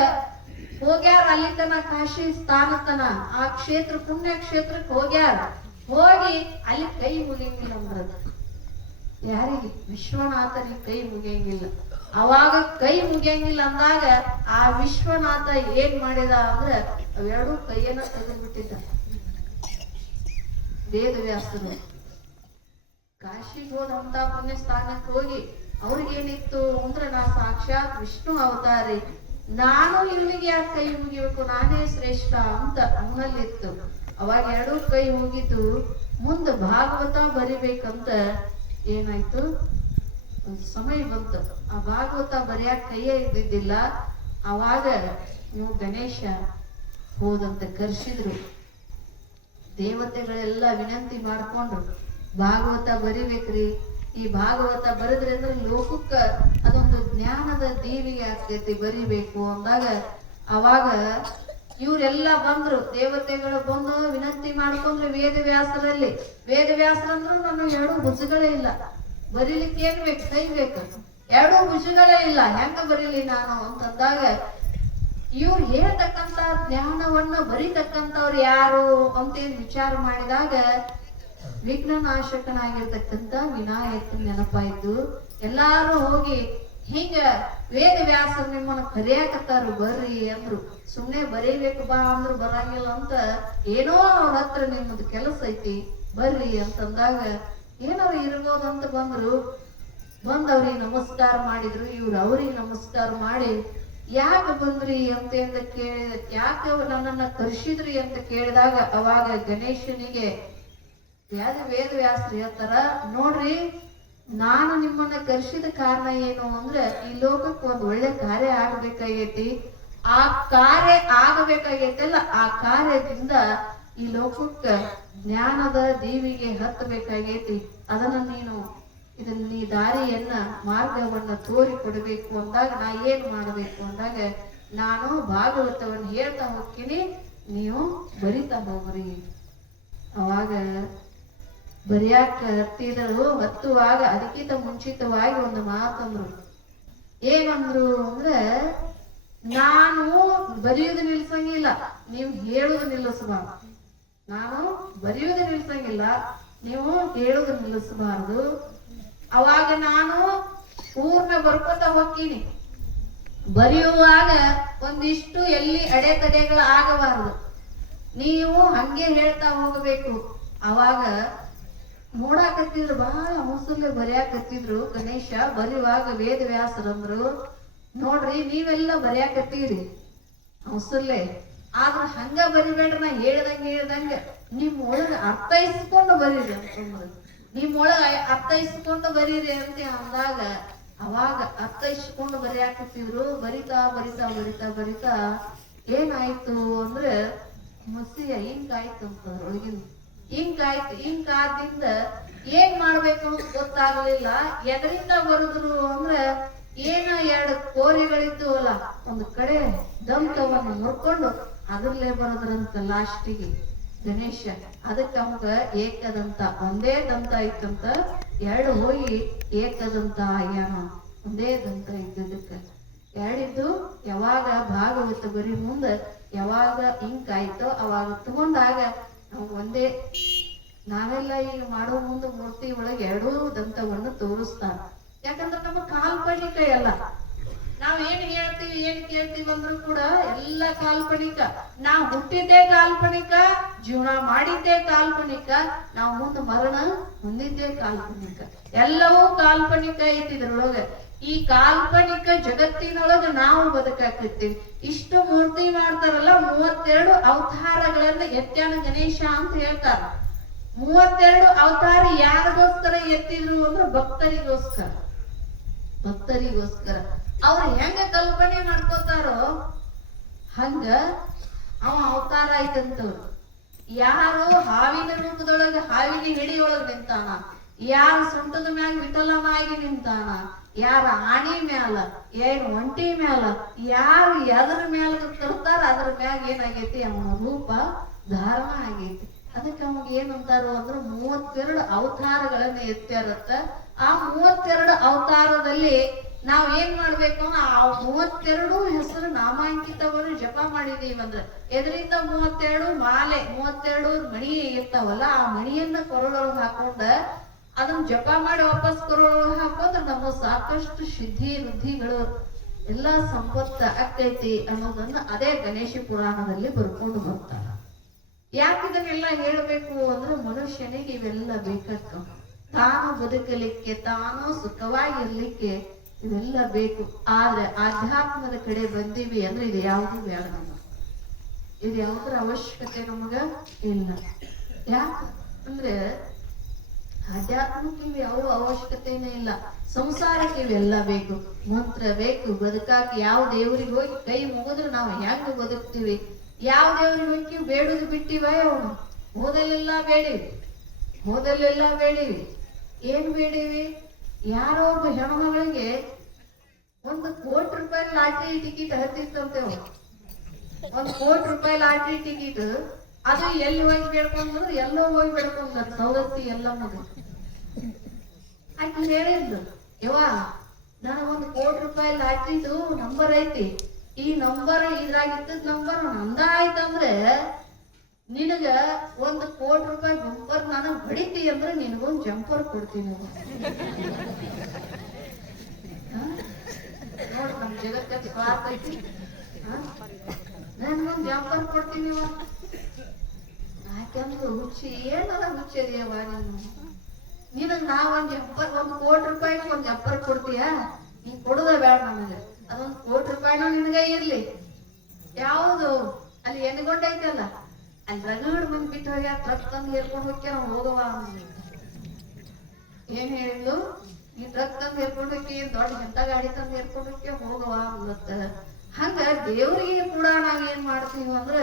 ಹೋಗ್ಯಾರ. ಅಲ್ಲಿ ತನ ಕಾಶಿ ಸ್ಥಾನತನ ಆ ಕ್ಷೇತ್ರ ಪುಣ್ಯ ಕ್ಷೇತ್ರಕ್ಕೆ ಹೋಗ್ಯಾರ. ಹೋಗಿ ಅಲ್ಲಿ ಕೈ ಮುಗಿಯಂಗಿಲ್ಲ ಅಂದ್ರದು ಯಾರಿಗೆ? ವಿಶ್ವನಾಥನಿಗೆ ಕೈ ಮುಗಿಯಂಗಿಲ್ಲ. ಅವಾಗ ಕೈ ಮುಗಿಯಂಗಿಲ್ಲ ಅಂದಾಗ ಆ ವಿಶ್ವನಾಥ ಏನ್ ಮಾಡಿದ ಅಂದ್ರೆ ಅವೆರಡು ಕೈಯನ್ನ ತೆಗೆದ್ಬಿಟ್ಟಿದ್ದ. ವೇದವ್ಯಾಸರು ಕಾಶಿಗೆ ಹೋದಂತ ಪುಣ್ಯ ಸ್ಥಾನಕ್ಕೆ ಹೋಗಿ ಅವ್ರಿಗೇನಿತ್ತು ಅಂದ್ರೆ ನಾ ಸಾಕ್ಷಾತ್ ವಿಷ್ಣು ಅವತಾರಿ, ನಾನು ಇಲ್ಲಿಗೆ ಯಾಕೆ ಕೈ ಮುಗಿಬೇಕು, ನಾನೇ ಶ್ರೇಷ್ಠ ಅಂತ ಅವನಲ್ಲಿತ್ತು. ಅವಾಗ ಎರಡೂ ಕೈ ಮುಗಿತು. ಮುಂದೆ ಭಾಗವತ ಬರಿಬೇಕಂತ ಏನಾಯ್ತು, ಸಮಯ ಬಂತು. ಆ ಭಾಗವತ ಬರೆಯಾಕ ಕೈಯೇ ಇದ್ದಿದ್ದಿಲ್ಲ. ಅವಾಗ ನೀವು ಗಣೇಶ ಹೋದಂತ ಕರ್ಸಿದ್ರು. ದೇವತೆಗಳೆಲ್ಲ ವಿನಂತಿ ಮಾಡ್ಕೊಂಡ್ರು, ಭಾಗವತ ಬರಿಬೇಕ್ರಿ, ಈ ಭಾಗವತ ಬರೆದ್ರೆ ಅಂದ್ರೆ ಲೋಕಕ್ಕ ಅದೊಂದು ಜ್ಞಾನದ ದೀವಿಗೆ ಆಗ್ತೈತಿ, ಬರಿಬೇಕು ಅಂದಾಗ ಅವಾಗ ಇವರೆಲ್ಲ ಬಂದ್ರು, ದೇವತೆಗಳು ಬಂದು ವಿನಂತಿ ಮಾಡ್ಕೊಂಡ್ರು ವೇದವ್ಯಾಸರಲ್ಲಿ. ವೇದವ್ಯಾಸರಂದ್ರು ನಾನು ಎರಡು ಭುಜಗಳೇ ಇಲ್ಲ, ಬರೀಲಿಕ್ಕೆ ಏನ್ ಬೇಕು, ಕೈ ಬೇಕು, ಎರಡು ಭುಜಗಳೇ ಇಲ್ಲ, ಹೆಂಗ ಬರೀಲಿ ನಾನು ಅಂತಂದಾಗ ಇವ್ರು ಹೇಳ್ತಕ್ಕಂತ ಜ್ಞಾನವನ್ನ ಬರೀತಕ್ಕಂಥವ್ರು ಯಾರು ಅಂತೇನ್ ವಿಚಾರ ಮಾಡಿದಾಗ ವಿಘ್ನನಾಶಕನಾಗಿರ್ತಕ್ಕಂಥ ವಿನಾಯಕನ ನೆನಪಾಯ್ತು. ಎಲ್ಲಾರು ಹೋಗಿ ಹಿಂಗ ವೇದವ್ಯಾಸರು ನಿಮ್ಮನ್ನ ಕರೆಯಾಕತ್ತಾರು ಬರ್ರಿ ಅಂದ್ರು. ಸುಮ್ನೆ ಬರೀಬೇಕು ಬಾ ಅಂದ್ರು ಬರಂಗಿಲ್ಲ ಅಂತ, ಏನೋ ಅವ್ರ ಹತ್ರ ನಿಮ್ಮದು ಕೆಲಸ ಐತಿ ಬರ್ರಿ ಅಂತಂದಾಗ ಏನಾರು ಇರ್ಬೋದಂತ ಬಂದ್ರು. ಬಂದವ್ರಿಗೆ ನಮಸ್ಕಾರ ಮಾಡಿದ್ರು. ಇವ್ರು ಅವ್ರಿಗೆ ನಮಸ್ಕಾರ ಮಾಡಿ ಯಾಕೆ ಬಂದ್ರಿ ಅಂತ ಕೇಳಿದ, ಯಾಕೆ ನನ್ನನ್ನ ಕರ್ಸಿದ್ರಿ ಅಂತ ಕೇಳಿದಾಗ ಅವಾಗ ಗಣೇಶನಿಗೆ ವೇದವ್ಯಾಸರು ಹೇಳ್ತಾರ, ನೋಡ್ರಿ ನಾನು ನಿಮ್ಮನ್ನ ಕರ್ಸಿದ ಕಾರಣ ಏನು ಅಂದ್ರೆ ಈ ಲೋಕಕ್ಕೆ ಒಂದು ಒಳ್ಳೆ ಕಾರ್ಯ ಆಗ್ಬೇಕಾಗೈತಿ. ಆ ಕಾರ್ಯ ಆಗಬೇಕಾಗೈತಲ್ಲ, ಆ ಕಾರ್ಯದಿಂದ ಈ ಲೋಕಕ್ಕೆ ಜ್ಞಾನದ ದೇವಿಗೆ ಹತ್ತಬೇಕಾಗೈತಿ. ಅದನ್ನ ನೀನು ನೀ ದಾರಿಯನ್ನ ಮಾರ್ಗವನ್ನ ತೋರಿ ಕೊಡಬೇಕು ಅಂದಾಗ ನಾ ಏನ್ ಮಾಡಬೇಕು ಅಂದಾಗ ನಾನು ಭಾಗವತವನ್ನು ಹೇಳ್ತಾ ಹೋಗ್ತೀನಿ, ನೀವು ಬರಿತಾ ಹೋಗ್ರಿ. ಅವಾಗ ಬರಿಯಾಕ ಹತ್ತಿದರು. ಹತ್ತುವಾಗ ಅದಕ್ಕಿಂತ ಮುಂಚಿತವಾಗಿ ಒಂದು ಮಾತಂದ್ರು. ಏನಂದ್ರು ಅಂದ್ರೆ, ನಾನು ಬರೆಯುವುದು ನಿಲ್ಸಂಗಿಲ್ಲ, ನೀವು ಹೇಳುದು ನಿಲ್ಲಿಸಬಾರ್ದು. ನಾನು ಬರೆಯುವುದು ನಿಲ್ಸಂಗಿಲ್ಲ, ನೀವು ಹೇಳುದು ನಿಲ್ಲಿಸಬಾರ್ದು. ಅವಾಗ ನಾನು ಪೂರ್ಣ ಬರ್ಕೋತಾ ಹೋಗ್ತೀನಿ. ಬರೆಯುವಾಗ ಒಂದಿಷ್ಟು ಎಲ್ಲಿ ಅಡೆತಡೆಗಳು ಆಗಬಾರದು, ನೀವು ಹಂಗೆ ಹೇಳ್ತಾ ಹೋಗಬೇಕು. ಅವಾಗ ನೋಡಾಕತ್ತಿದ್ರು, ಬಹಳ ಮುಸುಲೆ ಬರೆಯಾಕತ್ತಿದ್ರು. ಗಣೇಶ ಬರೆಯುವಾಗ ವೇದವ್ಯಾಸರಂದ್ರು, ನೋಡ್ರಿ ನೀವೆಲ್ಲ ಬರೆಯಾಕತ್ತೀರಿ ಮುಸುಲೆ, ಆದ್ರ ಹಂಗ ಬರಿಬೇಡ್ರ, ನಾ ಹೇಳ್ದಂಗ ನಿಮ್ ಒಳಗ ಅರ್ಥೈಸ್ಕೊಂಡು ಬರೀರಿ ಅಂತಂದ್ರು. ನಿಮ್ ಒಳಗ ಅರ್ಥೈಸ್ಕೊಂಡು ಬರೀರಿ ಅಂತ ಅಂದಾಗ ಅವಾಗ ಅರ್ಥೈಸ್ಕೊಂಡು ಬರೆಯಾಕತ್ತಿದ್ರು. ಬರಿತಾ ಬರಿತಾ ಬರಿತಾ ಬರಿತಾ ಏನಾಯ್ತು ಅಂದ್ರೆ ಮಸಿಯ ಹಿಂಗಾಯ್ತು ಅಂತಂದ್ರು. ಒಳಗಿನ ಹಿಂಗಾದಿಂದ ಏನ್ ಮಾಡ್ಬೇಕು ಅಂತ ಗೊತ್ತಾಗ್ಲಿಲ್ಲ. ಎದರಿಂದ ಬರುದ್ರು ಅಂದ್ರೆ ಏನ ಎರಡು ಕೋರಿಗಳಿದ್ದು ಅಲ್ಲ, ಒಂದು ಕಡೆ ದಂತವನ್ನು ಮುರ್ಕೊಂಡು ಅದ್ರಲ್ಲೇ ಬರೋದ್ರಂತ ಲಾಸ್ಟಿಗೆ ಗಣೇಶ. ಅದಕ್ಕೆ ಅವಾಗ ಏಕದಂತ, ಒಂದೇ ದಂತ ಇತ್ತಂತ, ಎರಡು ಹೋಗಿ ಏಕದಂತ ಆಗ್ಯಾನ. ಒಂದೇ ದಂತ ಇದ್ದದಕ್ಕೆ ಎರಡಿದ್ದು ಯಾವಾಗ ಭಾಗವತ ಬರೀ ಮುಂದೆ ಯಾವಾಗ ಹಿಂಗಾಯ್ತೋ ಅವಾಗ ತಗೊಂಡಾಗ ಒಂದೇ. ನಾವೆಲ್ಲ ಈಗ ಮಾಡೋ ಮುಂದೆ ಮೂರ್ತಿ ಒಳಗೆ ಎರಡೂ ದಂತವನ್ನು ತೋರಿಸ್ತಾರ. ಯಾಕಂದ್ರೆ ನಮ್ಮ ಕಾಲ್ಪನಿಕ ಎಲ್ಲ, ನಾವ್ ಏನ್ ಹೇಳ್ತೀವಿ ಏನ್ ಕೇಳ್ತೀವಿ ಅಂದ್ರೂ ಕೂಡ ಎಲ್ಲ ಕಾಲ್ಪನಿಕ. ನಾವ್ ಹುಟ್ಟಿದ್ದೇ ಕಾಲ್ಪನಿಕ, ಜೀವನ ಮಾಡಿದ್ದೇ ಕಾಲ್ಪನಿಕ, ನಾವು ಮುಂದೆ ಮರಣ ಹೊಂದಿದ್ದೇ ಕಾಲ್ಪನಿಕ, ಎಲ್ಲವೂ ಕಾಲ್ಪನಿಕ ಐತಿ ಇದ್ರೊಳಗ. ಈ ಕಾಲ್ಪನಿಕ ಜಗತ್ತಿನೊಳಗ ನಾವು ಬದುಕಾಕಿರ್ತೀವಿ. ಇಷ್ಟು ಮೂರ್ತಿ ಮಾಡ್ತಾರಲ್ಲ, 32 ಅವತಾರಗಳನ್ನ ಎತ್ಯಾನ ಗಣೇಶ ಅಂತ ಹೇಳ್ತಾರ. 32 ಅವತಾರ ಯಾರಿಗೋಸ್ಕರ ಎತ್ತಿದ್ರು ಅಂದ್ರೆ ಭಕ್ತರಿಗೋಸ್ಕರ. ಅವ್ರು ಹೆಂಗ ಕಲ್ಪನೆ ಮಾಡ್ಕೋತಾರೋ ಹಂಗ ಅವ ಅವತಾರ ಆಯ್ತಂತವ್ರು. ಯಾರು ಹಾವಿನ ರೂಪದೊಳಗ ಹಾವಿನ ಹಿಡಿಯೊಳಗ ನಿಂತಾನ, ಯಾರು ಸೊಂಟದ ಮ್ಯಾಗ ವಿಠಲನಾಗಿ ನಿಂತಾನ, ಯಾರ ಆಣಿ ಮ್ಯಾಲ, ಏನ್ ಒಂಟಿ ಮ್ಯಾಲ, ಯಾರು ಎದ್ರ ಮ್ಯಾಲ ತರ್ತಾರ ಅದ್ರ ಮ್ಯಾಗ ಏನಾಗೈತಿ, ಅವನ ರೂಪ ಧಾರಣ ಆಗೈತಿ. ಅದಕ್ಕೆ ಅವಾಗ ಏನಂತಾರು ಅಂದ್ರೆ 32 ಅವತಾರಗಳನ್ನ ಎತ್ತಾರತ್ತ. ಆ 32 ಅವತಾರದಲ್ಲಿ ನಾವ್ ಏನ್ ಮಾಡ್ಬೇಕು, ಆ 32 ಹೆಸರು ನಾಮಾಂಕಿತವನ್ನು ಜಪ ಮಾಡಿದೀವಿ ಅಂದ್ರೆ ಎದರಿಂದ 32 ಮಾಲೆ, 32 ಮಣಿ ಇರ್ತಾವಲ್ಲ, ಆ ಮಣಿಯನ್ನ ಕೊರಳೊಳಗೆ ಹಾಕೊಂಡ ಅದನ್ನ ಜಪ ಮಾಡಿ ವಾಪಸ್ ಹಾಕೋದ್ರೆ ನಮ್ಮ ಸಾಕಷ್ಟು ಸಿದ್ಧಿ ವೃದ್ಧಿಗಳು ಎಲ್ಲ ಸಂಪತ್ತು ಆಗ್ತೈತಿ ಅನ್ನೋದನ್ನ ಅದೇ ಗಣೇಶ ಪುರಾಣದಲ್ಲಿ ಬರ್ಕೊಂಡು ಬರ್ತಾರ. ಯಾಕೆ ಇದನ್ನೆಲ್ಲ ಹೇಳಬೇಕು ಅಂದ್ರೆ ಮನುಷ್ಯನಿಗೆ ಇವೆಲ್ಲ ಬೇಕಾಗ್ತವ. ತಾನು ಬದುಕಲಿಕ್ಕೆ, ತಾನು ಸುಖವಾಗಿರ್ಲಿಕ್ಕೆ ಇವೆಲ್ಲ ಬೇಕು. ಆದ್ರೆ ಆಧ್ಯಾತ್ಮದ ಕಡೆ ಬಂದೀವಿ ಅಂದ್ರೆ ಇದು ಯಾವುದು ಬೇಡ ನಮಗ. ಇದು ಯಾವುದರ ಅವಶ್ಯಕತೆ ನಮಗ ಇಲ್ಲ. ಯಾಕೆ ಅಂದ್ರೆ ಆಧ್ಯಾತ್ಮಕ್ಕೆ ಯಾವ ಅವಶ್ಯಕತೆನೇ ಇಲ್ಲ. ಸಂಸಾರಕ್ಕೆ ಇವೆಲ್ಲ ಬೇಕು. ಮಂತ್ರ ಬೇಕು ಬದುಕಾಕಿ. ಯಾವ ದೇವರಿಗೆ ಹೋಗಿ ಕೈ ಮುಗಿದ್ರು ನಾವು ಹೆಂಗ ಬದುಕ್ತಿವಿ? ಯಾವ ದೇವ್ರಿಗೆ ಹೋಗಿ ಬೇಡುದು ಬಿಟ್ಟಿವ? ಅವನು ಹೋದಲ್ಲೆಲ್ಲ ಬೇಡಿವಿ. ಏನ್ ಬೇಡಿವಿ? ಯಾರೋ ಒಬ್ಬ ಹೆಣ್ಮಗಳಿಗೆ 1 ಕೋಟಿ ರೂಪಾಯಿ ಲಾಟ್ರಿ ಟಿಕೆಟ್ ಹತ್ತಿತ್ತಂತೆ. 1 ಕೋಟಿ ರೂಪಾಯಿ ಲಾಟ್ರಿ ಟಿಕೆಟ್. ಅದು ಎಲ್ಲಿ ಹೋಗಿ ಬೇಡ್ಕೊಂಡ್ರು? ಎಲ್ಲೋ ಹೋಗಿ ಬೇಡ್ಕೊಂಡ್ರ ಸವದತ್ತಿ ಎಲ್ಲ ಮಗ. ಆಕೆ ಹೇಳಿದ್ಲು, ಯವ್ವ ನನಗ 1 ಕೋಟಿ ರೂಪಾಯಿ ಲಾಟ್ರಿದು ನಂಬರ್ ಐತಿ. ಈ ನಂಬರ್ ಇದ್ರಾಗಿದ್ದದ್ ನಂಬರ್ ನಂದ ಆಯ್ತಂದ್ರೆ ನಿನಗ 1 ಕೋಟಿ ರೂಪಾಯಿ ಬಂಪರ್ ನನಗ್ ಹೊಡಿತಿ ಅಂದ್ರೆ ನಿನಗೊಂದು ಜಂಪರ್ ಕೊಡ್ತೀನಿ. ನೋಡ್ ನಮ್ ಜಗತ್ತ ಸ್ವಾರ್ಥ ಐತಿ. ನನ್ಗೊಂದು ಜಂಪರ್ ಕೊಡ್ತೀನಿ. ಯಾಕಂದ್ರೆ ಹುಚ್ಚಿ ಏನಾರ ಹುಚ್ಚದಿಯವ ನೀನು. ನಿನಗ್ ನಾ 1 ಕೋಟಿ ರೂಪಾಯಿಗೆ 1 ಜಂಪರ್ ಕೊಡ್ತೀಯ? ನೀ ಕೊಡುದ ಬೇಡ ನನಗೆ. ಅದೊಂದು 1 ಕೋಟಿ ರೂಪಾಯಿನೂ ನಿನಗ ಇರ್ಲಿ. ಯಾವುದು ಅಲ್ಲಿ ಎನ್ಗೊಂಡೈತಲ್ಲ ಅಲ್ಲಿ ರಗಡ್ ಮಂದಿ ಬಿಟ್ಟು ಹೋಗ್ಯ ಟ್ರಕ್ ತಂದು ಹೇರ್ಕೊಂಡು ಹೋಗ್ಯ ನಾವು ಹೋಗವ. ಏನ್ ಹೇಳಿದ್ಲು? ನೀ ಟ್ರಕ್ ತಂದು ಹೇರ್ಕೊಂಡು ಹೋಗಿ ದೊಡ್ಡ ಎಂತ ಗಾಡಿ ತಂದು ಹೇರ್ಕೊಂಡು ಹೋಗ್ಯ ಹೋಗವ ಅನ್ನತ್ತ. ಹಂಗ ದೇವ್ರಿಗೆ ಕೂಡ ನಾವೇನ್ ಮಾಡ್ತೀವಿ ಅಂದ್ರ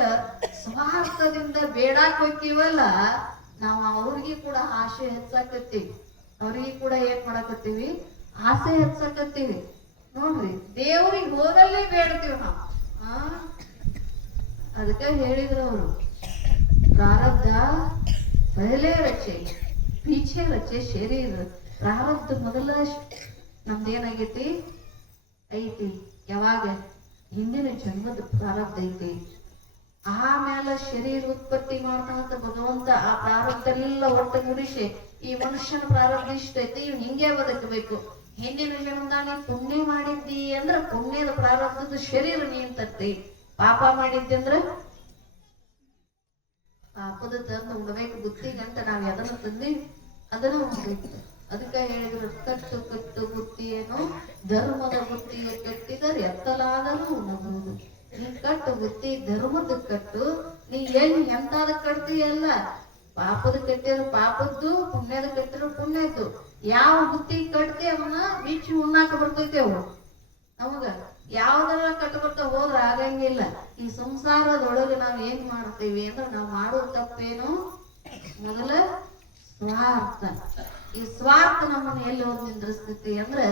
ಸ್ವಾರ್ಥದಿಂದ ಬೇಡಾಕ್ ಹೋಗ್ತೀವಲ್ಲ, ನಾವು ಅವ್ರಿಗೆ ಕೂಡ ಆಸೆ ಹೆಚ್ಚಾಕತ್ತೀವಿ. ಅವ್ರಿಗೆ ಕೂಡ ಏನ್ ಮಾಡಾಕತ್ತೀವಿ? ಆಸೆ ಹೆಚ್ಚಾಕತ್ತೀವಿ. ನೋಡ್ರಿ, ದೇವ್ರಿಗೆ ಹೋದಲ್ಲೇ ಬೇಡ್ತೀವಿ ನಾವು. ಅದಕ್ಕೆ ಹೇಳಿದ್ರು ಅವರು, ಪ್ರಾರಬ್ಧ ಪಹಲೆ ರಚೆ ಪೀಛೆ ರಚೆ ಶರೀರ. ಪ್ರಾರಬ್ಧ ಮೊದಲ ನಮ್ದೇನಾಗೈತಿ ಐತಿ. ಯಾವಾಗ? ಹಿಂದಿನ ಜನ್ಮದ ಪ್ರಾರಬ್ಧ ಐತಿ. ಆಮೇಲೆ ಶರೀರ ಉತ್ಪತ್ತಿ ಮಾಡ್ತಾನಂತ ಭಗವಂತ. ಆ ಪ್ರಾರಬ್ಧ ಎಲ್ಲ ಒಟ್ಟು ಮುರಿಸಿ ಈ ಮನುಷ್ಯನ ಪ್ರಾರಬ್ಧ ಇಷ್ಟ ಐತಿ, ಇವ್ ಹಿಂಗೆ ಬದುಕಬೇಕು. ಹಿಂದಿನ ಜನ್ಮದ ನೀ ಪುಣ್ಯ ಮಾಡಿದ್ದಿ ಅಂದ್ರ ಪುಣ್ಯದ ಪ್ರಾರಬ್ಧದ ಶರೀರ ನೀನ್ ತರ್ತಿ. ಪಾಪ ಮಾಡಿದ್ದಿ ಅಂದ್ರ ಪಾಪದ ತಂದು ಉಣ್ಬೇಕು. ಬುತ್ತಿ ಗಂಟ ನಾವ್ ಎದನ್ನ ತಂದಿ ಅದನ್ನ ಉಣ್ಬೇಕು. ಅದಕ್ಕೆ ಹೇಳಿದ್ರು, ಕಟ್ಟು ಕಟ್ಟು ಬುತ್ತಿಯೇನು ಧರ್ಮದ ಬುತ್ತಿಗೆ ಕಟ್ಟಿದರೆ ಎತ್ತಲಾದರೂ ಉಣಬಹುದು. ನೀ ಕಟ್ಟು ಬುತ್ತಿ ಧರ್ಮದ ಕಟ್ಟು. ನೀ ಎಲ್ಲಿ ಎಂತಾದ ಕಟ್ತೀಯಲ್ಲ, ಪಾಪದ ಕಟ್ಟಿರೋ ಪಾಪದ್ದು, ಪುಣ್ಯದ ಕಟ್ಟಿರೋ ಪುಣ್ಯದ್ದು. ಯಾವ ಬುತ್ತಿ ಕಟ್ತಿ ಅವನ್ನ ಬಿಚ್ಚಿ ಉಣ್ಣಾಕ ಬರ್ತೈತೇವು ನಮಗ. ಯಾವ್ದಾರ ಕಟ್ಟ ಬರ್ತಾ ಹೋದ್ರ ಆಗಂಗಿಲ್ಲ. ಈ ಸಂಸಾರದೊಳಗೆ ನಾವ್ ಏನ್ ಮಾಡ್ತೀವಿ ಅಂದ್ರೆ ನಾವ್ ಮಾಡೋ ತಪ್ಪೇನು? ಮೊದಲ ಸ್ವಾರ್ಥ. ಈ ಸ್ವಾರ್ಥ ನಮ್ಮನ್ನ ಎಲ್ಲಿ ಹೋಗಿ ನಿಂದ್ರಿಸ್ತೈತಿ ಅಂದ್ರೆ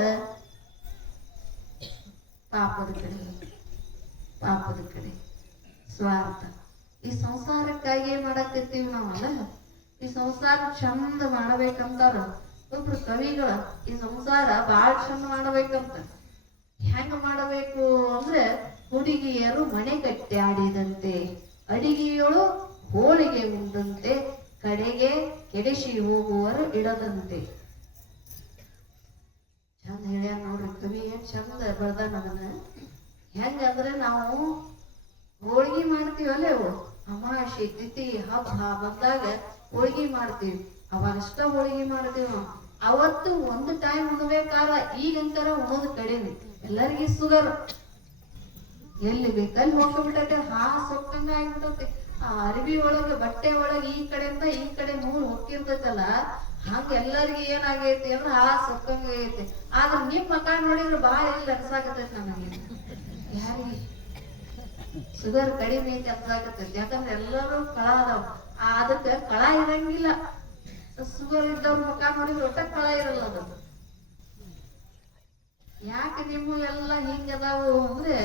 ಪಾಪದ ಕಡೆ ಸ್ವಾರ್ಥ. ಈ ಸಂಸಾರಕ್ಕಾಗಿ ಏನ್ ಮಾಡಾಕತ್ತೀವಿ ನಾವಲ್ಲ. ಈ ಸಂಸಾರ ಚಂದ ಮಾಡಬೇಕಂತಾರ ಒಬ್ರು ಕವಿಗಳ. ಈ ಸಂಸಾರ ಬಾಳ ಚಂದ ಮಾಡಬೇಕಂತ. ಹೆಂಗ ಮಾಡಬೇಕು ಅಂದ್ರೆ, ಹುಡುಗಿಯರು ಮನೆ ಕಟ್ಟಿ ಆಡಿದಂತೆ, ಅಡಿಗೆಯೊಳು ಹೋಳಿಗೆ ಉಂಡಂತೆ, ಕಡೆಗೆ ಕೆಡಿಸಿ ಹೋಗುವರು ಇಡದಂತೆ. ಚಂದ ಹೇಳ್ಯ ನೋಡ್ರಿ ಕವಿ. ಏನ್ ಚಂದ ಬರ್ದಾನ ಅದನ್ನ. ಹೆಂಗಂದ್ರೆ ನಾವು ಹೋಳಿಗೆ ಮಾಡ್ತೀವಲ್ಲ, ಅಮಾವಾಸ್ಯೆ ತಿಥಿ ಹಬ್ಬ ಬಂದಾಗ ಹೋಳಿಗೆ ಮಾಡ್ತೀವಿ. ಅವಾಗಷ್ಟ ಹೋಳಿಗೆ ಮಾಡ್ತೀವಿ ನಾವು. ಅವತ್ತು ಒಂದು ಟೈಮ್ ಉಣ್ಬೇಕಾರ. ಈಗಂತರ ಉಣೋದು ಕಡಿಮೆ. ಎಲ್ಲರಿಗೂ ಸುಗರ್ ಎಲ್ಲಿ ಬೇಕಲ್ಲಿ ಹೋಗ್ಬಿಟ್ಟೈತೆ. ಸೊಕ್ಕಂಗ ಆಗ್ಬಿಟ್ಟೈತಿ. ಆ ಅರಬಿ ಒಳಗ ಬಟ್ಟೆ ಒಳಗ ಈ ಕಡೆಯಿಂದ ಈ ಕಡೆ ಮೂರು ಹೋಗಿರ್ತೈತಲ್ಲ, ಹಂಗ ಎಲ್ಲರಿಗೂ ಏನಾಗೈತಿ ಅಂದ್ರೆ ಸೊಕ್ಕಂಗ ಆಗೈತಿ. ಆದ್ರೆ ನಿಮ್ ಮಕ್ಕ ನೋಡಿದ್ರೆ ಬಾಳ ಎಲ್ಲಿ ಅನ್ಸಾಕತೈತಿ ನಮಗೆ. ಯಾರಿಗೆ ಸುಗರ್ ಕಡಿಮೆ ಐತಿ ಅನ್ಸಾಕತೈತಿ. ಯಾಕಂದ್ರೆ ಎಲ್ಲರೂ ಕಳ ಅದಾವ. ಅದಕ್ಕೆ ಕಳ ಇರಂಗಿಲ್ಲ. ಸುಗರ್ ಇದ್ದವ್ರ ಮಕ್ಕ ನೋಡಿದ್ರೆ ಒಟ್ಟ ಕಳ ಇರಲ್ಲ. ಅದು ಯಾಕೆ ನಿಮ್ಮ ಎಲ್ಲ ಹಿಂಗದಾವು ಅಂದ್ರೆ,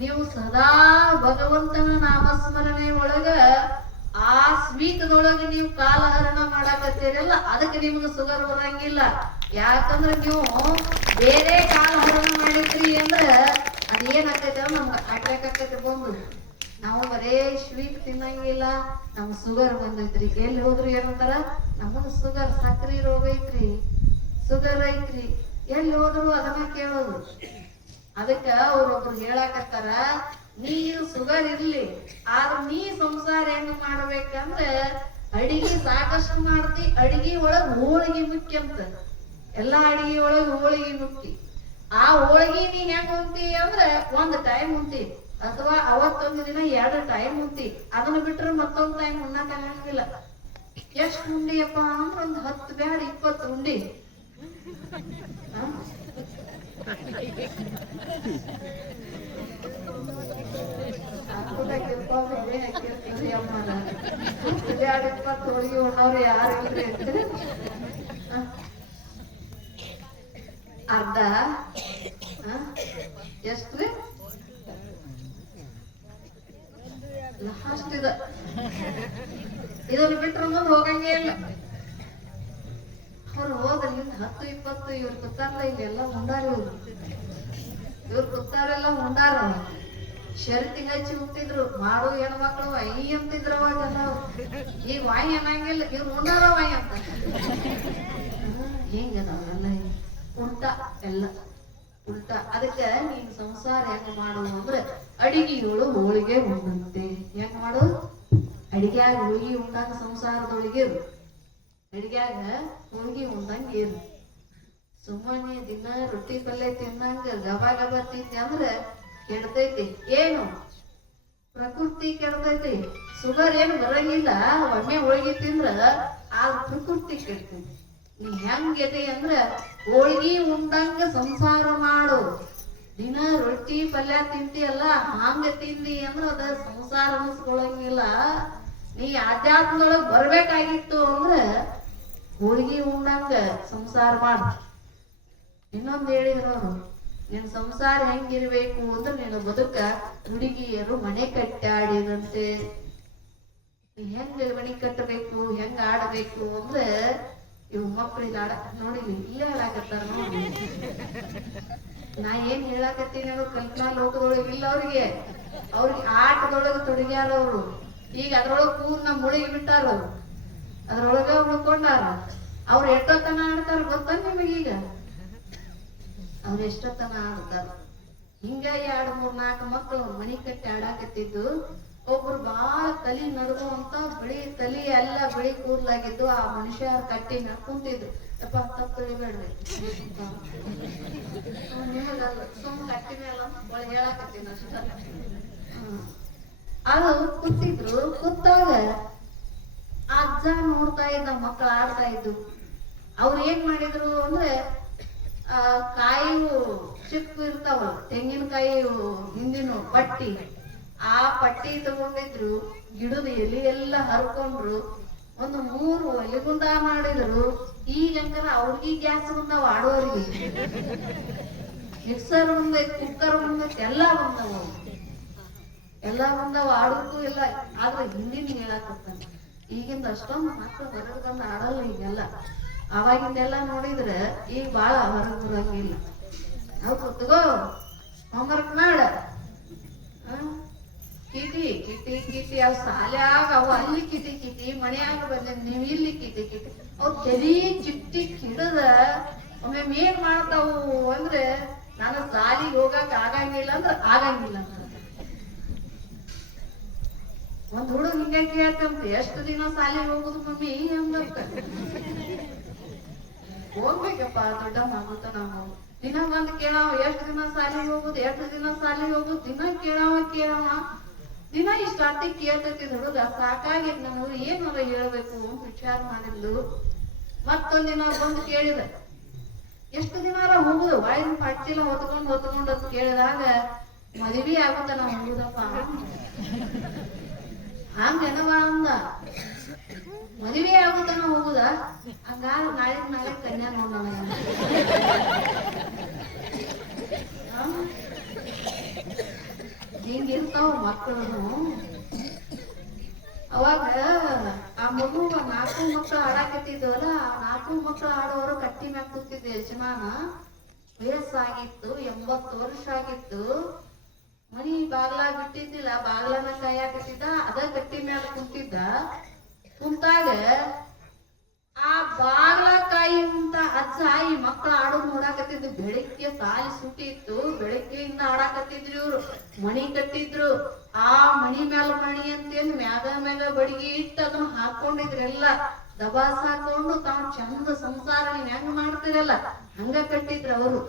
ನೀವು ಸದಾ ಭಗವಂತನ ನಾಮಸ್ಮರಣೆ ಒಳಗ ಆ ಸ್ವೀಟದೊಳಗ ನೀವು ಕಾಲಹರಣ ಮಾಡಾಕತ್ತೀರಲ್ಲ, ಅದಕ್ಕೆ ನಿಮ್ಗೆ ಸುಗರ್ ಬರಂಗಿಲ್ಲ. ಯಾಕಂದ್ರೆ ನೀವು ಬೇರೆ ಕಾಲಹರಣ ಮಾಡಿದ್ರಿ ಅಂದ್ರ ಅದೇನಾಗ್ತೈತೆ ನಮ್ಗೆ ಅಟ್ಯಾಕ್ ಆಕೈತಿ ಬಂದು. ನಾವು ಬರೇ ಸ್ವೀಟ್ ತಿನ್ನಂಗಿಲ್ಲ, ನಮ್ ಶುಗರ್ ಬಂದೈತ್ರಿ. ಎಲ್ಲಿ ಹೋದ್ರು ಏನಂತಾರ, ನಮಗ್ ಶುಗರ್, ಸಕ್ರಿ ರೋಗ ಐತ್ರಿ, ಶುಗರ್ ಐತ್ರಿ. ಎಲ್ಲಿ ಹೋದ್ರು ಅದನ್ನ ಕೇಳೋದು. ಅದಕ್ಕ ಅವ್ರೊಬ್ರು ಹೇಳಾಕತ್ತಾರ, ನೀರು ಶುಗರ್ ಇರ್ಲಿ, ಆದ್ರ ನೀ ಸಂಸಾರ ಹೆಂಗ್ ಮಾಡ್ಬೇಕಂದ್ರ ಅಡಿಗೆ ಸಾಕಷ್ಟು ಮಾಡ್ತಿ. ಅಡಿಗೆ ಒಳಗ್ ಹೋಳಿಗೆ ಮುಖ್ಯ ಅಂತ. ಎಲ್ಲಾ ಅಡಿಗೆ ಒಳಗ್ ಹೋಳಿಗೆ ಮುಖ್ಯ. ಆ ಹೋಳಿಗೆ ನೀ ಹೆಂಗ್ ಉಂತಿ ಅಂದ್ರ ಒಂದ್ ಟೈಮ್ ಉಂತಿ, ಅಥವಾ ಅವತ್ತೊಂದು ದಿನ 2 ಟೈಮ್ ಉಂತಿ. ಅದನ್ನ ಬಿಟ್ರೆ ಮತ್ತೊಂದ್ ಟೈಮ್ ಉಣ್ಣಾಕ ಆಗಂಗಿಲ್ಲ. ಎಷ್ಟ್ ಉಂಡಿಯಪ್ಪ ಅಂದ್ರ ಒಂದ್ 10 ಬ್ಯಾಡ 20 ಉಂಡಿ. ಹೋಳಿಗೆ ಉಣ್ಣವ್ರು ಯಾರು ಇಲ್ರಿ ಅಂತೀರಿ? ಅರ್ಧ ಎಷ್ಟ್ರಿ? ಲಾಸ್ಟ್ ಇದನ್ನ ಬಿಟ್ರೆ ಮುಂದೆ ಹೋಗಂಗೇ ಇಲ್ಲ. ಅವ್ರು ಹೋದ್ರಿ 10 20 ಇವ್ರು ಕೂತಾರಲ್ಲ, ಇಲ್ಲೆಲ್ಲ ಉಂಡಾರ. ಇವ್ರು ಕೂತಾರೆಲ್ಲ ಉಂಡಾರ. ಶರ್ತಿಗೆ ಹಚ್ಚಿ ಹುಟ್ಟಿದ್ರು. ಮಾಡು ಹೆಣ್ಮಕ್ಳು ಐ ಅಂತಿದ್ರ ಅವಾಗೆಲ್ಲ. ಈಗ ವಾಯಿ ಅನ್ನಂಗಿಲ್ಲ, ಇವ್ರು ಉಂಡಾರ ವಾಯಿ ಅಂತ. ಹಿಂಗದವೆಲ್ಲ ಉಲ್ಟಾ, ಎಲ್ಲ ಉಲ್ಟಾ. ಅದಕ್ಕೆ ನೀನ್ ಸಂಸಾರ ಹೆಂಗ್ ಮಾಡು ಅಂದ್ರೆ ಅಡಿಗೆಗಳು ಹೋಳಿಗೆ ಉಂಡಂತೆ. ಹೆಂಗ್ ಮಾಡು? ಅಡಿಗ್ಯಾಗ ಹೋಳಿಗೆ ಉಂಡಂಗ ಸಂಸಾರದೊಳಗೆ ಇರು. ಅಡಿಗ್ಯಾಗ ಹೋಳಿಗೆ ಉಂಡಂಗ ಇರು. ಸುಮ್ಮನೆ ದಿನ ರೊಟ್ಟಿ ಪಲ್ಯ ತಿನ್ನಂಗ ಗಬಾ ಗಬಾ ತಿಂತಿ ಅಂದ್ರ ಕೆಡ್ತೈತಿ. ಏನು ಪ್ರಕೃತಿ ಕೆಡ್ತೈತಿ. ಶುಗರ್ ಏನು ಬರಂಗಿಲ್ಲ, ಒಮ್ಮೆ ಹೋಳಿಗೆ ತಿಂದ್ರ ಆ ಪ್ರಕೃತಿ ಕೆಡ್ತೈತಿ. ನೀ ಹೆಂಗದೆ ಅಂದ್ರ ಹೋಳಿಗೆ ಉಂಡಂಗ ಸಂಸಾರ ಮಾಡು. ದಿನ ರೊಟ್ಟಿ ಪಲ್ಯ ತಿಂತಿಯಲ್ಲ, ಹಂಗ ತಿಂದಿ ಅಂದ್ರ ಅದ ಸಂಸಾರ ಅನಿಸ್ಕೊಳಂಗಿಲ್ಲ. ನೀ ಅಧ್ಯಾತ್ಮದೊಳಗ್ ಬರ್ಬೇಕಾಗಿತ್ತು ಅಂದ್ರ ಹೋಳಿಗೆ ಉಂಡಂಗ ಸಂಸಾರ ಮಾಡ. ಇನ್ನೊಂದ್ ಹೇಳಿದ್ರು ಅವರು, ನಿನ್ ಸಂಸಾರ ಹೆಂಗಿರ್ಬೇಕು ಅಂದ್ರೆ ನಿನ್ನ ಬದುಕ ಹುಡುಗಿಯರು ಮನೆ ಕಟ್ಟಾಡಿದಂತೆ. ಹೆಂಗ ಮನೆ ಕಟ್ಟಬೇಕು, ಹೆಂಗ ಆಡಬೇಕು ಅಂದ್ರೆ ಇವ್ ಮಕ್ಳು ಆಡ ನೋಡಿಲಿ, ಇಲ್ಲೇ ಆಡಾಕತ್ತಾರ ನೋಡಿ. ನಾ ಏನ್ ಹೇಳಾಕತ್ತೀನಿ ಅನ್ನೋ ಕಲ್ಪನಾ ಲೋಕದೊಳಗೆ ಇಲ್ಲ ಅವ್ರಿಗೆ. ಆಟದೊಳಗೆ ತೊಡಗ್ಯಾರ ಅವರು. ಈಗ ಅದ್ರೊಳಗ ಪೂರ್ಣ ಮುಳುಗಿ ಬಿಟ್ಟಾರ. ಅದ್ರೊಳಗ ಉಳ್ಕೊಂಡಾರ. ಅವ್ರು ಎಷ್ಟೊತ್ತನ ಆಡ್ತಾರ ಗೊತ್ತ ನಿಮಗೀಗ? ಅವ್ರು ಎಷ್ಟೊತ್ತನ ಆಡ್ತಾರ. ಹಿಂಗ 2 3 4 ಮಕ್ಕಳು ಮನಿ ಕಟ್ಟಿ ಆಡಾಕತ್ತಿದ್ದು. ಒಬ್ರು ಬಾಳ ತಲಿ ನಡುವಂತ ಬಿಳಿ ತಲಿ ಎಲ್ಲ ಬಿಳಿ ಕೂದ್ಲಾಗಿದ್ದು. ಆ ಮನುಷ್ಯ ಕಟ್ಟಿ ಮ್ಯಾಗ ಕುಂತಿದ್ರು. ಯಪ್ಪ ತಪ್ಪು ತಿಳಿಬೇಡ್ರಿ, ನಿಮಗಲ್ಲ, ಸುಮ್ ಕಟ್ಟಿ ಮೇಲೆ ಹೇಳಾಕತ್ತೀನಿ ಅಷ್ಟ. ಅದು ಕೂತಿದ್ರು. ಕೂತಾಗ ಅಜ್ಜ ನೋಡ್ತಾ ಇದ್ದ ಮಕ್ಕಳು ಆಡ್ತಾ ಇದ್ದು. ಅವ್ರು ಏನ್ ಮಾಡಿದ್ರು ಅಂದ್ರೆ, ಕಾಯಿ ಚಿಕ್ಕ ಇರ್ತಾವ, ತೆಂಗಿನಕಾಯಿ ಹಿಂದಿನ ಪಟ್ಟಿ, ಆ ಪಟ್ಟಿ ತಗೊಂಡಿದ್ರು. ಗಿಡದ ಎಲೆ ಎಲ್ಲ ಹರ್ಕೊಂಡ್ರು. ಒಂದು 3 ಒಲೆಗುಂದ ಮಾಡಿದ್ರು. ಈಗಂಕರ ಅವ್ರಿಗೆ ಗ್ಯಾಸ್ ಬಂದಾವ, ಆಡೋರಿಗೆ ಮಿಕ್ಸರ್ ಬಂದೈತಿ, ಕುಕ್ಕರ್ ಬಂದೈತಿ, ಎಲ್ಲಾ ಬಂದಾವ, ಆಡೋಕ್ಕೂ ಇಲ್ಲ. ಆದ್ರೆ ಹಿಂದಿನ ಹೇಳಾಕತ್ತಾನ. ಈಗಿಂದ ಅಷ್ಟೊಂದು ಮಕ್ಕಳು ಹೊರಗೆ ಬಂದು ಆಡಲ್ಲ ಈಗೆಲ್ಲ. ಅವಾಗಿಂದೆಲ್ಲ ನೋಡಿದ್ರೆ ಈಗ ಬಾಳ ಹೊರಗೆ ಬರಂಗಿಲ್ಲ. ನಾವು ಕೂತ್ಕೋ ಹೋಮ್ವರ್ಕ್ ಮಾಡ, ಕಿಟಿ ಕಿಟಿ ಕಿಟಿ. ಅವ್ ಸಾಲ್ಯಾಗ ಅವ ಅಲ್ಲಿ ಕಿಟಿ ಕಿಟಿ, ಮನ್ಯಾಗ ಬಂದ ನೀವ್ ಇಲ್ಲಿ ಕಿಟಿ ಕಿಟಿ. ಅವ್ ತಲಿ ಚಿಟ್ಟಿ ಹಿಡದ ಒಮ್ಮೆ ಏನ್ ಮಾಡ್ತಾವು ಅಂದ್ರೆ, ನಾನು ಸಾಲಿಗೆ ಹೋಗಕ್ ಆಗಂಗಿಲ್ಲ ಅಂದ್ರೆ ಆಗಂಗಿಲ್ಲ ಅಂತ. ಒಂದ್ ಹುಡುಗ ಹಿಂಗ ಕೇಳ್ತಂತ, ಎಷ್ಟು ದಿನ ಸಾಲಿಗೆ ಹೋಗುದು ಮಮ್ಮಿ ಹಂಗಂತ. ಹೋಗ್ಬೇಕಪ್ಪ, ದೊಡ್ಡ ಆಗುತ್ತ. ನಾವು ದಿನ ಬಂದ್ ಕೇಳಾವ, ಎಷ್ಟು ದಿನ ಸಾಲಿಗೆ ಹೋಗುದು, ಎಷ್ಟು ದಿನ ಸಾಲಿಗೆ ಹೋಗುದು. ದಿನ ಕೇಳಾವ ದಿನ ಇಷ್ಟ ಅಟ್ಟಿ ಕೇಳ್ತೈತಿ ಹುಡುಗ. ಸಾಕಾಗಿತ್ತು ನನಗೆ, ಏನಾರ ಹೇಳ್ಬೇಕು ಅಂತ ವಿಚಾರ ಮಾಡಿದ್ಲು. ಮತ್ತೊಂದಿನ ಬಂದು ಕೇಳಿದ, ಎಷ್ಟು ದಿನಾರ ಹೋಗುದು, ವಾಯಿನ ಪಚ್ಚಿಲ್ಲ ಹೊತ್ಕೊಂಡ್ ಅಂತ ಕೇಳಿದಾಗ, ಮದುವೆ ಆಗುತ್ತ ನಾವು ಹೋಗುದಪ್ಪ ಹಂಗೇನವ ಅಂದ. ಮದುವೆ ಆಗುತ್ತ ನಾವು ಹೋಗುದ? ಹಂಗಾದ್ರೆ ನಾಳೆ ಕನ್ಯಾ ನೋಡೋಣ. ಹಿಂಗಿರ್ತಾವ ಮಕ್ಕಳು. ಅವಾಗ ಆ ಮಗು 4 ಮಕ್ಕಳು ಆಡಾಕತ್ತಿದ್ವಲ್ಲ, ಆ 4 ಮಕ್ಕಳು ಆಡೋರು ಕಟ್ಟಿ ಮ್ಯಾಗ ಕೂತಿದ್ದ ಯಜಮಾನ. ವಯಸ್ಸಾಗಿತ್ತು, 80 ವರ್ಷ ಆಗಿತ್ತು. ಮನಿ ಬಾಗ್ಲ ಬಿಟ್ಟಿದ್ದಿಲ್ಲ, ಬಾಗ್ಲನ ಕಾಯಾಕತ್ತಿದ್ದ, ಅದ ಕಟ್ಟಿ ಮ್ಯಾಲ ಕುಂತಾಗ ಆ ಬಾಗ್ಲ ಕಾಯಿಂತ ಅಜ್ಜ ಈ ಮಕ್ಕಳ ಆಡೋದು ನೋಡಾಕತ್ತಿದ್ರು. ಬೆಳಿಗ್ಗೆ ಸಾಲಿ ಸುಟ್ಟಿ ಇತ್ತು, ಬೆಳಿಗ್ಗೆಯಿಂದ ಆಡಾಕತ್ತಿದ್ರು ಇವ್ರು. ಮಣಿ ಕಟ್ಟಿದ್ರು, ಆ ಮಣಿ ಮ್ಯಾಲ ಮಣಿ ಅಂತೇನು ಮ್ಯಾಗ ಬಡಿಗೆ ಇಟ್ಟು ಅದನ್ನ ಹಾಕೊಂಡಿದ್ರೆಲ್ಲ ದಬಾಸ್ ಹಾಕೊಂಡು ತಾವ್ ಚಂದ ಸಂಸಾರ ನೀವ್ ಹೆಂಗ್ ಮಾಡ್ತಿರಲ್ಲ ಹಂಗ ಕಟ್ಟಿದ್ರು ಅವರು.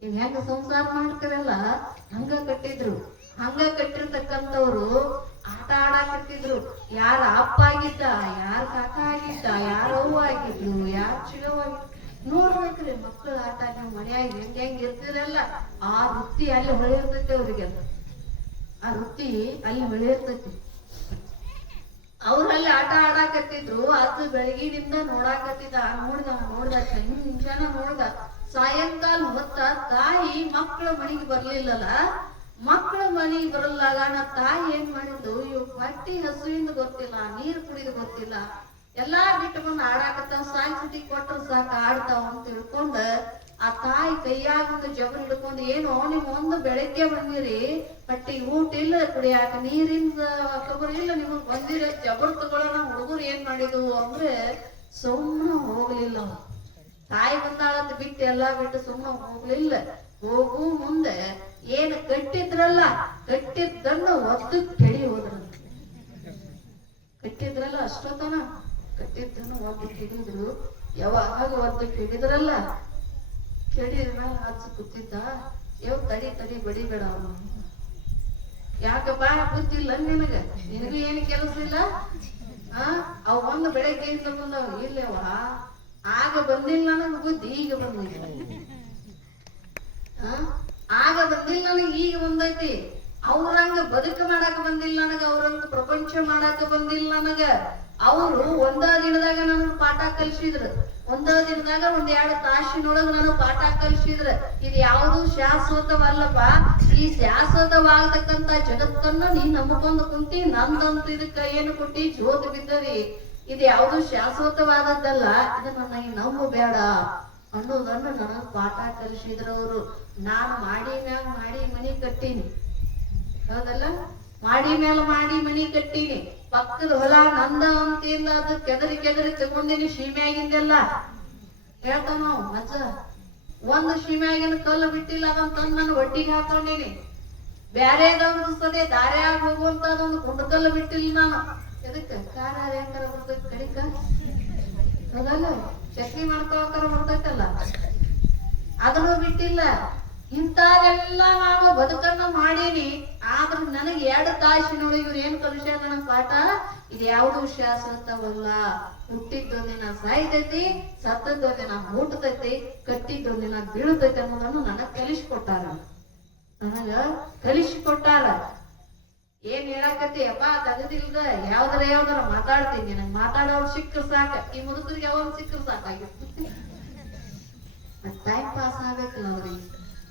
ನೀವ್ ಹೆಂಗ ಸಂಸಾರ ಮಾಡ್ತಿರಲ್ಲ ಹಂಗ ಕಟ್ಟಿದ್ರು. ಹಂಗ ಕಟ್ಟಿರ್ತಕ್ಕಂಥವ್ರು ಆಟ ಆಡಾಕತ್ತಿದ್ರು. ಯಾರ ಅಪ್ಪ ಆಗಿದ್ದ, ಯಾರ ಕಾಕ ಆಗಿದ್ದ, ಯಾರ ಅವ್ವ ಆಗಿದ್ರು, ಯಾರ ಚಿಗವ್ವ ನೋಡ್ಬೇಕ್ರಿ ಮಕ್ಕಳ ಆಟ. ನೀವು ಮನೆಯಾಗಿ ಹೆಂಗ್ ಇರ್ತಿರಲ್ಲ ಆ ವೃತ್ತಿ ಅಲ್ಲಿ ಹೊಳೆಯಿರ್ತೈತಿ ಅವ್ರಿಗೆ. ಆ ವೃತ್ತಿ ಅಲ್ಲಿ ಹೊಳೆಯಿರ್ತೈತಿ. ಅವ್ರಲ್ಲಿ ಆಟ ಆಡಾಕತ್ತಿದ್ರು. ಅದು ಬೆಳಗಿನಿಂದ ನೋಡಾಕತ್ತಿದ್ದ. ನೋಡ್ದ ನಿಮಿಷನ ನೋಡ್ದ. ಸಾಯಂಕಾಲ ಹೊತ್ತ ತಾಯಿ ಮಕ್ಕಳ ಮನೆಗೆ ಬರ್ಲಿಲ್ಲಲ್ಲ. ಮಕ್ಕಳ ಮನೆಗೆ ಬರಲಾಗ ನಾ ತಾಯಿ ಏನ್ ಮಾಡಿದ್ದು, ಇವ್ ಹೊಟ್ಟಿ ಹಸುವಿಂದ ಗೊತ್ತಿಲ್ಲ, ನೀರ್ ಕುಡಿದು ಗೊತ್ತಿಲ್ಲ, ಎಲ್ಲಾ ಬಿಟ್ಟು ಬಂದು ಆಡಾಕತ್ತಾವ. ಸಾಯಿ ಸುಟ್ಟಿ ಕೊಟ್ಟರು ಸಾಕ ಆಡ್ತಾವ ಅಂತ ತಿಳ್ಕೊಂಡ ಆ ತಾಯಿ ಕೈಯಾಗ ಒಂದು ಜಬರ್ ಹಿಡ್ಕೊಂಡು, ಏನೋ ನಿಮ್ ಒಂದು ಬೆಳಗ್ಗೆ ಬಂದಿರಿ, ಹೊಟ್ಟಿ ಊಟ ಇಲ್ಲ, ಕುಡಿಯಾಕ ನೀರಿಂದ ಖಬರ್ ಇಲ್ಲ, ನಿಮಗ್ ಬಂದಿರ ಜಬರ್ ತಗೊಳ್ಳೋಣ. ಹುಡುಗರು ಏನ್ ಮಾಡಿದ್ವು ಅಂದ್ರೆ ಸುಮ್ಮನೆ ಹೋಗ್ಲಿಲ್ಲ. ತಾಯಿ ಬಂದಾಳಂತ ಬಿಟ್ಟು ಎಲ್ಲಾ ಬಿಟ್ಟು ಸುಮ್ಮನೆ ಹೋಗ್ಲಿಲ್ಲ. ಹೋಗು ಮುಂದೆ ಏನ್ ಕಟ್ಟಿದ್ರಲ್ಲ ಕಟ್ಟಿದ್ದನ್ನು ಒದ್ದು ಕೆಡಿ ಹೋದ್ರ. ಕಟ್ಟಿದ್ರಲ್ಲ ಅಷ್ಟೊತ್ತನ ಕಟ್ಟಿದ್ದನ್ನು ಒದ್ದು ಕೆಡಿದ್ರು. ಯಾವಾಗ ಒದ್ದು ಕೆಡಿದ್ರಲ್ಲ, ಕೆಡಿದ ಮೇಲೆ ಹಚ್ಚ ಕೂತಿದ್ದ. ತಡಿ ಬಡಿಬೇಡ ಅವನು. ಯಾಕಪ್ಪ ಬುದ್ಧಿಲ್ಲ ನಿನಗ? ನಿನಗೂ ಏನು ಕೆಲಸ ಇಲ್ಲ? ಅವ್ ಒಂದು ಬೆಳಗ್ಗೆಯಿಂದ ಬಂದವ. ಇಲ್ಲವ ಆಗ ಬಂದಿಲ್ಲ ನನಗೆ ಬುದ್ಧಿ, ಈಗ ಬಂದಿಲ್ಲ. ಆಗ ಬಂದಿಲ್ಲ ನನಗೆ, ಈಗ ಬಂದೈತಿ. ಅವ್ರಂಗ ಬದುಕ ಮಾಡಾಕ ಬಂದಿಲ್ಲ ನನಗ, ಅವ್ರಂಗ ಪ್ರಪಂಚ ಮಾಡಾಕ ಬಂದಿಲ್ಲ ನನಗ. ಅವರು ಒಂದ ದಿನದಾಗ ನನಗೆ ಪಾಠ ಕಲಿಸಿದ್ರು. ಒಂದ ದಿನದಾಗ 1-2 ತಾಸಿನೊಳಗ ನನಗೆ ಪಾಠ ಕಲಿಸಿದ್ರ. ಇದು ಯಾವುದು ಶಾಶ್ವತವಲ್ಲಪ್ಪ. ಈ ಶಾಶ್ವತವಾಗತಕ್ಕಂತ ಜಗತ್ತನ್ನ ನೀನ್ ನಂಬಿಕೊಂಡು ಕುಂತಿ, ನಂದಂತ ಇದಕ್ಕ ಏನು ಕೊಟ್ಟಿ ಜೋತ್ ಬಿದ್ದರಿ. ಇದು ಯಾವುದು ಶಾಶ್ವತವಾದದ್ದಲ್ಲ, ಇದನ್ನ ನನಗೆ ನಂಬಬೇಡ ಅನ್ನೋದನ್ನು ನನಗ್ ಪಾಠ ಕಲಿಸಿದ್ರು ಅವರು. ನಾನು ಮಾಡಿ ಮನಿ ಕಟ್ಟೀನಿ, ಹೌದಲ್ಲ? ಮಾಡಿ ಮನಿ ಕಟ್ಟೀನಿ. ಪಕ್ಕದ ಹೊಲ ನಂದ ಅಂತಿಂದ ಅದು ಕೆದರಿ ತಗೊಂಡಿನಿ. ಸೀಮೆಯಾಗಿಂದೆಲ್ಲ ಹೇಳ್ತಾವ ನಾವು ಅಜ್ಜ. ಒಂದು ಸೀಮೆಯಾಗಿನ ಕಲ್ಲು ಬಿಟ್ಟಿಲ್ಲ, ಅದನ್ನ ತಂದು ನಾನು ಒಟ್ಟಿಗೆ ಹಾಕೊಂಡಿನಿ. ಬ್ಯಾರೇದೊಂದು ಸದೇ ದಾರ್ಯಾಗ ಹೋಗುವಂತದೊಂದು ಕುಂಡಕಲ್ಲು ಬಿಟ್ಟಿಲ್ಲ ನಾನು. ಎದಕ್ಕ? ಖಾರ ಹೆಂಗಾರ ಬರ್ತೈತಿ ಕಡಿಕ, ಹೌದಲ್ಲ? ಚಟ್ನಿ ಮಾಡ್ಕೋಕರ ಬರ್ತೈತಲ್ಲ, ಅದನ್ನು ಬಿಟ್ಟಿಲ್ಲ. ಇಂಥದೆಲ್ಲ ನಾನು ಬದುಕನ್ನ ಮಾಡೀನಿ. ಆದ್ರೂ ನನಗೆ 2 ತಾಸಿನೊಳಗೆ ಇವ್ರು ಏನ್ ಕಲಿಸ್ಯಾರ ನನ್ನ ಪಾಠ, ಇದು ಯಾವುದು ಶಾಶ್ವತವಲ್ಲ. ಹುಟ್ಟಿದ್ದೊಂದಿನ ಸಾಯ್ತೈತಿ, ಸತ್ತದ್ದೊಂದಿನ ಹುಟ್ಟತೈತಿ, ಕಟ್ಟಿದ್ದೊಂದಿನ ಬೀಳ್ತೈತಿ ಅನ್ನೋದನ್ನು ನನಗ್ ಕಲಿಸ್ಕೊಟ್ಟಾರ. ಏನ್ ಹೇಳಾಕತಿ ಅಪ್ಪ ತಗದಿಲ್ದ ಯಾವ್ದಾರ ಮಾತಾಡ್ತೀನಿ. ನಂಗೆ ಮಾತಾಡೋರು ಸಿಕ್ಕರ್ ಸಾಕ. ಈ ಮುದುಕರಿಗೆ ಯಾವಾಗ ಸಿಕ್ಕರ್ ಸಾಕಾಗಿರ್ತೈತಿ. ಟೈಮ್ ಪಾಸ್ ಆಗ್ಬೇಕಲ್ಲ ಅವ್ರಿಗೆ.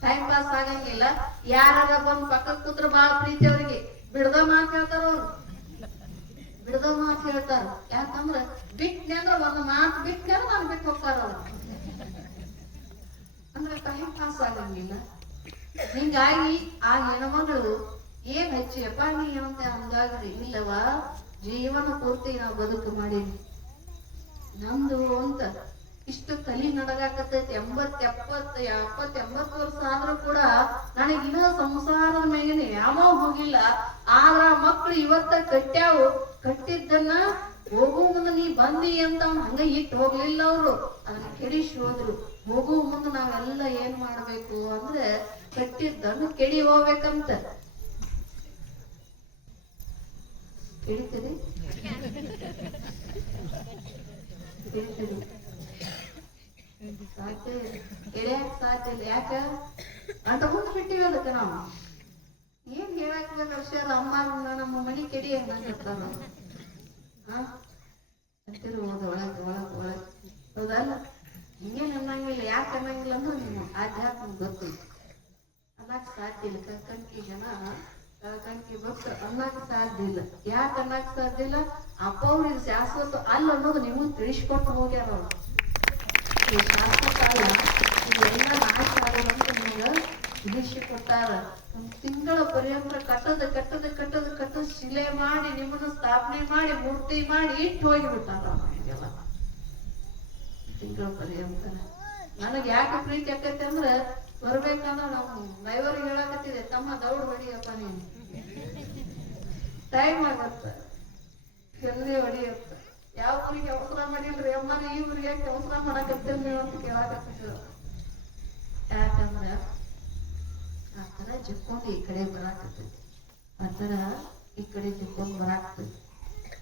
ಟೈಮ್ ಪಾಸ್ ಆಗಂಗಿಲ್ಲ. ಯಾರ ಬಂದ್ ಪಕ್ಕದ ಕೂತ್ರ ಬಾಳ ಪ್ರೀತಿ ಅವ್ರಿಗೆ. ಬಿಡದ ಮಾತು ಹೇಳ್ತಾರ ಅವ್ರು, ಬಿಡದ ಮಾತು ಹೇಳ್ತಾರ. ಯಾಕಂದ್ರ ಬಿಟ್ನೆ ಅಂದ್ರ ಒಂದು ಮಾತು ಬಿಟ್ನೆ ಅಂದ್ರೆ ನಾನು ಬಿಟ್ಟು ಹೋಗ್ತಾರ ಅವ್ರು. ಅಂದ್ರೆ ಟೈಮ್ ಪಾಸ್ ಆಗಂಗಿಲ್ಲ. ಹಿಂಗಾಗಿ ಆ ಹೆಣ್ಮಗಳು ಏನ್ ಹಚ್ಚಿಯಪ್ಪ ನೀ ಅಂತ ಅಂದಾಗ್ರಿ, ಇಲ್ಲವಾ ಜೀವನ ಪೂರ್ತಿ ನಾವು ಬದುಕು ಮಾಡೀನಿ ನಂದು ಅಂತ ಇಷ್ಟು ತಲಿ ನಡಗಾಕತ್ತೈತಿ. 80 ವರ್ಷ ಆದ್ರೂ ಕೂಡ ನನಗಿನ್ನ ಸಂಸಾರದ ಮೇಗಿನ ಯಾವ ಹೋಗಿಲ್ಲ. ಆದ್ರ ಮಕ್ಳು ಇವತ್ತ ಕಟ್ಟ್ಯಾವು. ಕಟ್ಟಿದ್ದನ್ನ ಹೋಗು ಮುಂದೆ ನೀ ಬಂದಿ ಅಂತ ಹಂಗ ಇಟ್ಟು ಹೋಗ್ಲಿಲ್ಲ ಅವರು, ಅದನ್ನ ಕೆಡಿಸಿ ಹೋದ್ರು. ಹೋಗು ಮುಂದೆ ನಾವೆಲ್ಲ ಏನ್ ಮಾಡ್ಬೇಕು ಅಂದ್ರೆ ಕಟ್ಟಿದ್ದನ್ನು ಕೆಡಿ ಹೋಗ್ಬೇಕಂತ. ಕೇಳ್ತೀರಿ? ಸಾಧ್ಯ ಕೆಡಿಯಾಕ ಸಾಧ್ಯ ಇಲ್ಲ. ಯಾಕ ಅಂತ ಮುಂದೆ ಬಿಟ್ಟಿವಿ. ಅದಕ್ಕೆ ನಾವು ಏನ್ ಹೇಳಾಕ್ಬೇಕು ಅಕ್ಷರ ಅಮ್ಮ ನಮ್ಮ ಮನಿ ಕೆಡಿ ಅನ್ನಿರ್ತಾರ. ಅಂತೀರಿ ಒಳಗ್ ಹೌದಲ್ಲ? ಹಿಂಗೇನ್ ಅನ್ನಂಗಿಲ್ಲ. ಯಾಕೆ ಅನ್ನಂಗಿಲ್ಲ ಅಂದ್ರೆ ನೀವು ಆಧ್ಯಾತ್ಮ ಗೊತ್ತಿಲ್ಲ. ಅನ್ನಕ್ ಸಾಧ್ಯ ಇಲ್ಲ. ಕಣ್ಕಿ ಜನ ಕಣ್ಕಿ ಬಸ್ ಅನ್ನಕ್ ಸಾಧ್ಯ ಇಲ್ಲ. ಯಾಕೆ ಅನ್ನಕ್ ಸಾಧ್ಯ ಇಲ್ಲ? ಅಪ್ಪ ಅವ್ರು ಇದು ಶಾಶ್ವತ ಅಲ್ಲ ಅನ್ನೋದು ನಿಮಗ್ ತಿಳಿಸ್ಕೊಟ್ಟು ಹೋಗ್ಯಾರ ಅವ್ರು. ಇದು ಶಾಶ್ವತ ಅಲ್ಲ, ಇದೆಲ್ಲ ನಾಶ ಆಗೋದಂತ ನಿಮ್ಗೆ ದೀಕ್ಷೆ ಕೊಟ್ಟಾರ. ಒಂದು ತಿಂಗಳ ಪರ್ಯಂತ ಕಟ್ಟದ ಶಿಲೆ ಮಾಡಿ ನಿಮ್ಮನ್ನು ಸ್ಥಾಪನೆ ಮಾಡಿ ಮೂರ್ತಿ ಮಾಡಿ ಇಟ್ಟು ಹೋಗಿಬಿಟ್ಟಾರ ನಮಗೆಲ್ಲ ತಿಂಗಳ ಪರ್ಯಂತ. ನನಗೆ ಯಾಕೆ ಪ್ರೀತಿ ಆಕೈತೆ ಅಂದ್ರೆ ಬರ್ಬೇಕಂದ್ರ ನಾವು ಡ್ರೈವರ್ಗೆ ಹೇಳಕತ್ತಿದೆ, ತಮ್ಮ ದೌಡ್ ಹೊಡಿಯಪ್ಪ ನೀನು, ಟೈಮ್ ಆಗತ್ತ ಜಲ್ದಿ ಹೊಡಿಯತ್ತ. ಯಾವ ಊರಿಗೆ ಅವಸರ ಮಾಡಿಲ್ರಿ ಅಮ್ಮ, ಈ ಊರಿಗೆ ಯಾಕೆ ಅವಸರ ಮಾಡಕತ್ತೇನೆ ನೀವು ಅಂತ ಕೇಳಾಕತ್ತಿದ್ರು. ಯಾಕಂದ್ರ ಆ ತರ ಜಕ್ಕೊಂಡು ಈ ಕಡೆ ಬರಾಕತ್ತೈತಿ, ಆ ತರ ಈ ಕಡೆ ಜಕ್ಕೊಂಡು ಬರಾಕತ್ತೈತಿ.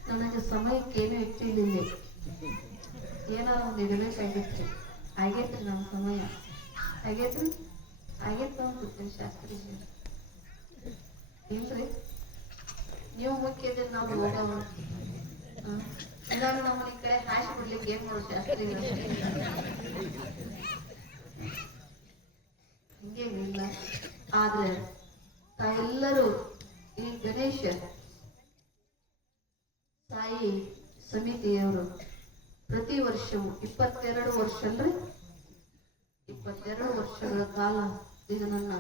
ನನಗೆ ಸಮಯಕ್ಕೇನು ಇಟ್ಟಿಲ್ಲ, ಏನಾರ ಒಂದು ಇಡಬೇಕಾಗಿತ್ರಿ. ಆಗೇತ್ರಿ ನಮ್ಮ ಸಮಯ, ಆಗೇತ್ರಿ ಆಗೇತ್ ಅಂದ್ಬಿಡ್ತೀನಿ ಶಾಸ್ತ್ರಿ ಇಲ್ರಿ. ನೀವು ಮುಖ್ಯದ್ರೆ ನಾವು ಹೋಗೋಣ, ಇಲ್ಲಾಂದ್ರೆ ನಮ್ಮನ್ನ ಈ ಕಡೆ ಹಾಕಿ ಬಿಡ್ಲಿಕ್ಕೆ ಏನ್ ಮಾಡೋದು ಶಾಸ್ತ್ರಿ. ಹಿಂಗೇನಿಲ್ಲ. ಆದ್ರೆ ತಾವೆಲ್ಲರೂ ಈ ಗಣೇಶ ತಾಯಿ ಸಮಿತಿಯವರು ಪ್ರತಿ ವರ್ಷವೂ 22 ವರ್ಷ ಅಲ್ರಿ, 22 ವರ್ಷಗಳ ಕಾಲ ಇದನ್ನ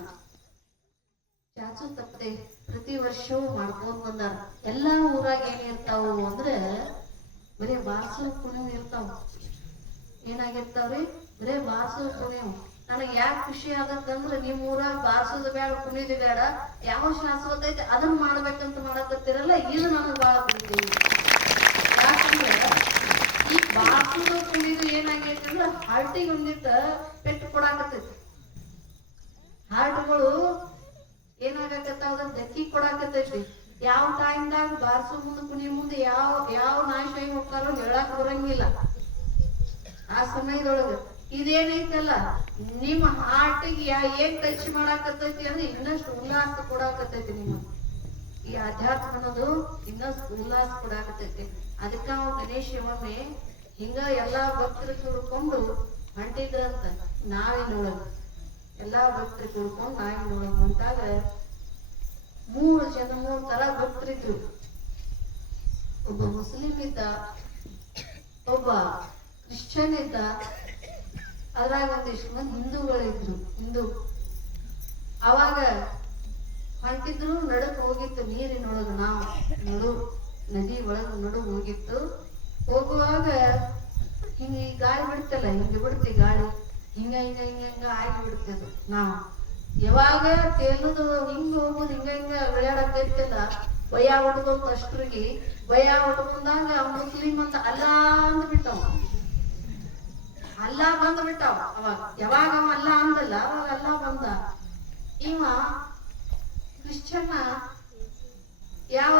ಚಾಚು ತಪ್ಪದೆ ಪ್ರತಿ ವರ್ಷವೂ ಮಾಡ್ಕೊಂಡ್ ಬಂದಾರ. ಎಲ್ಲಾ ಊರಾಗ ಏನಿರ್ತಾವು ಅಂದ್ರೆ ಬರೀ ಬಾರ್ಸೋ ಕುಣಿವು ಇರ್ತಾವ. ಏನಾಗಿರ್ತಾವ್ರಿ? ಬರೇ ಬಾರ್ಸೋ ಕುಣಿವು. ನನಗೆ ಯಾಕೆ ಖುಷಿ ಆಗತ್ತಂದ್ರೆ ನಿಮ್ ಊರಾಗ ಬಾರ್ಸೋದು ಬೇಡ, ಕುಣಿದು ಬೇಡ, ಯಾವ ಶಾಶ್ವತ ಐತೆ ಅದನ್ನ ಮಾಡ್ಬೇಕಂತ ಮಾಡಕತ್ತಿರಲ್ಲ, ಇದು ನನಗೆ ಬಹಳ ಪ್ರೀತಿ. ಯಾಕಂದ್ರೆ ಈ ಬಾರ್ಸೋದು ಕುಣಿದು ಏನಾಗೈತಿ ಅಂದ್ರೆ ಹಾರ್ಟಿಗೆ ಒಂದಿತ್ತ ಪೆಟ್ಟು ಕೊಡಾಕತ್ತೈತಿ. ಹಾರ್ಟ್ಗಳು ಏನಾಗಕತ್ತಾವ, ದಕ್ಕಿ ಕೊಡಾಕತ್ತೈತಿ. ಯಾವ ಟೈಮ್ದಾಗ ಬಾರ್ಸೋ ಮುಂದೆ ಕುಣಿ ಮುಂದೆ ಯಾವ ನಾಶ ಆಗಿ ಹೋಗ್ತಾರೋ ಹೇಳಕ್ ಬರಂಗಿಲ್ಲ. ಆ ಸಮಯದೊಳಗ ಇದೇನೈತಲ್ಲ ನಿಮ್ಮ ಹಾರ್ಟಿಗೆ ಏನ್ ಟಚ್ ಮಾಡಾಕತ್ತೈತಿ ಅಂದ್ರೆ ಇನ್ನಷ್ಟು ಉಲ್ಲಾಸ ಕೊಡಾಕತ್ತೈತಿ. ನಿಮ್ಮ ಈ ಅಧ್ಯಾತ್ಮ ಅನ್ನೋದು ಇನ್ನಷ್ಟು ಉಲ್ಲಾಸ ಕೊಡಾಕತ್ತೈತಿ. ಅದಕ್ಕ ನಾವು ಗಣೇಶ ಒಮ್ಮೆ ಹಿಂಗ ಎಲ್ಲಾ ಭಕ್ತರು ಕೂಡ್ಕೊಂಡು ಹೊಂಟಿದ್ರಂತ ನಾವಿನೊಳಗ. ಎಲ್ಲಾ ಭಕ್ತರು ಕೂಡ್ಕೊಂಡು ನಾವಿನೊಳಗ ಹೊಂಟಾಗ 3 ತರ ಭಕ್ತರಿದ್ರು. ಒಬ್ಬ ಮುಸ್ಲಿಂ ಇದ್ದ, ಒಬ್ಬ ಕ್ರಿಶ್ಚಿಯನ್ ಇದ್ದ, ಅದ್ರಾಗ ಒಂದಿಷ್ಟು ಮಂದಿ ಹಿಂದೂಗಳಿದ್ರು. ಅವಾಗ ಹೊಂಟಿದ್ರು, ನಡಕ್ ಹೋಗಿತ್ತು ನೀರಿನೊಳಗ, ನಾವು ನದಿ ಒಳಗ ನಡುಗ್ ಹೋಗಿತ್ತು. ಹೋಗುವಾಗ ಹಿಂಗ ಈ ಗಾಳಿ ಬಿಡ್ತಲ್ಲ, ಹಿಂಗ ಬಿಡ್ತಿ ಗಾಳಿ, ಹಿಂಗ ಆಗಿ ಬಿಡ್ತದ. ನಾವು ಯಾವಾಗ ತೇಲುದು ಹಿಂಗ ಹೋಗುದು ಹಿಂಗ ವಿಳ್ಯಾಡಕ್ತಿಲ್ಲ, ಭಯ ಹೊಡ್ಕೊಂತ ಅಷ್ಟ್ರಿಗೆ ಭಯ ಹೊಡ್ಕೊಂಡಾಗ ಮುಸ್ಲಿಂ ಅಂತ ಅಲ್ಲಾ ಅಂದ್ಬಿಟ್ಟವ. ಅಲ್ಲಾ ಬಂದ್ಬಿಟ್ಟವ. ಅವಾಗ ಯಾವಾಗ ಅವ ಅಲ್ಲ ಅಂದಲ್ಲ, ಅವಾಗ ಅಲ್ಲಾ ಬಂದ. ಇವ ಕ್ರಿಶ್ಚಿಯನ್ನ ಯಾವ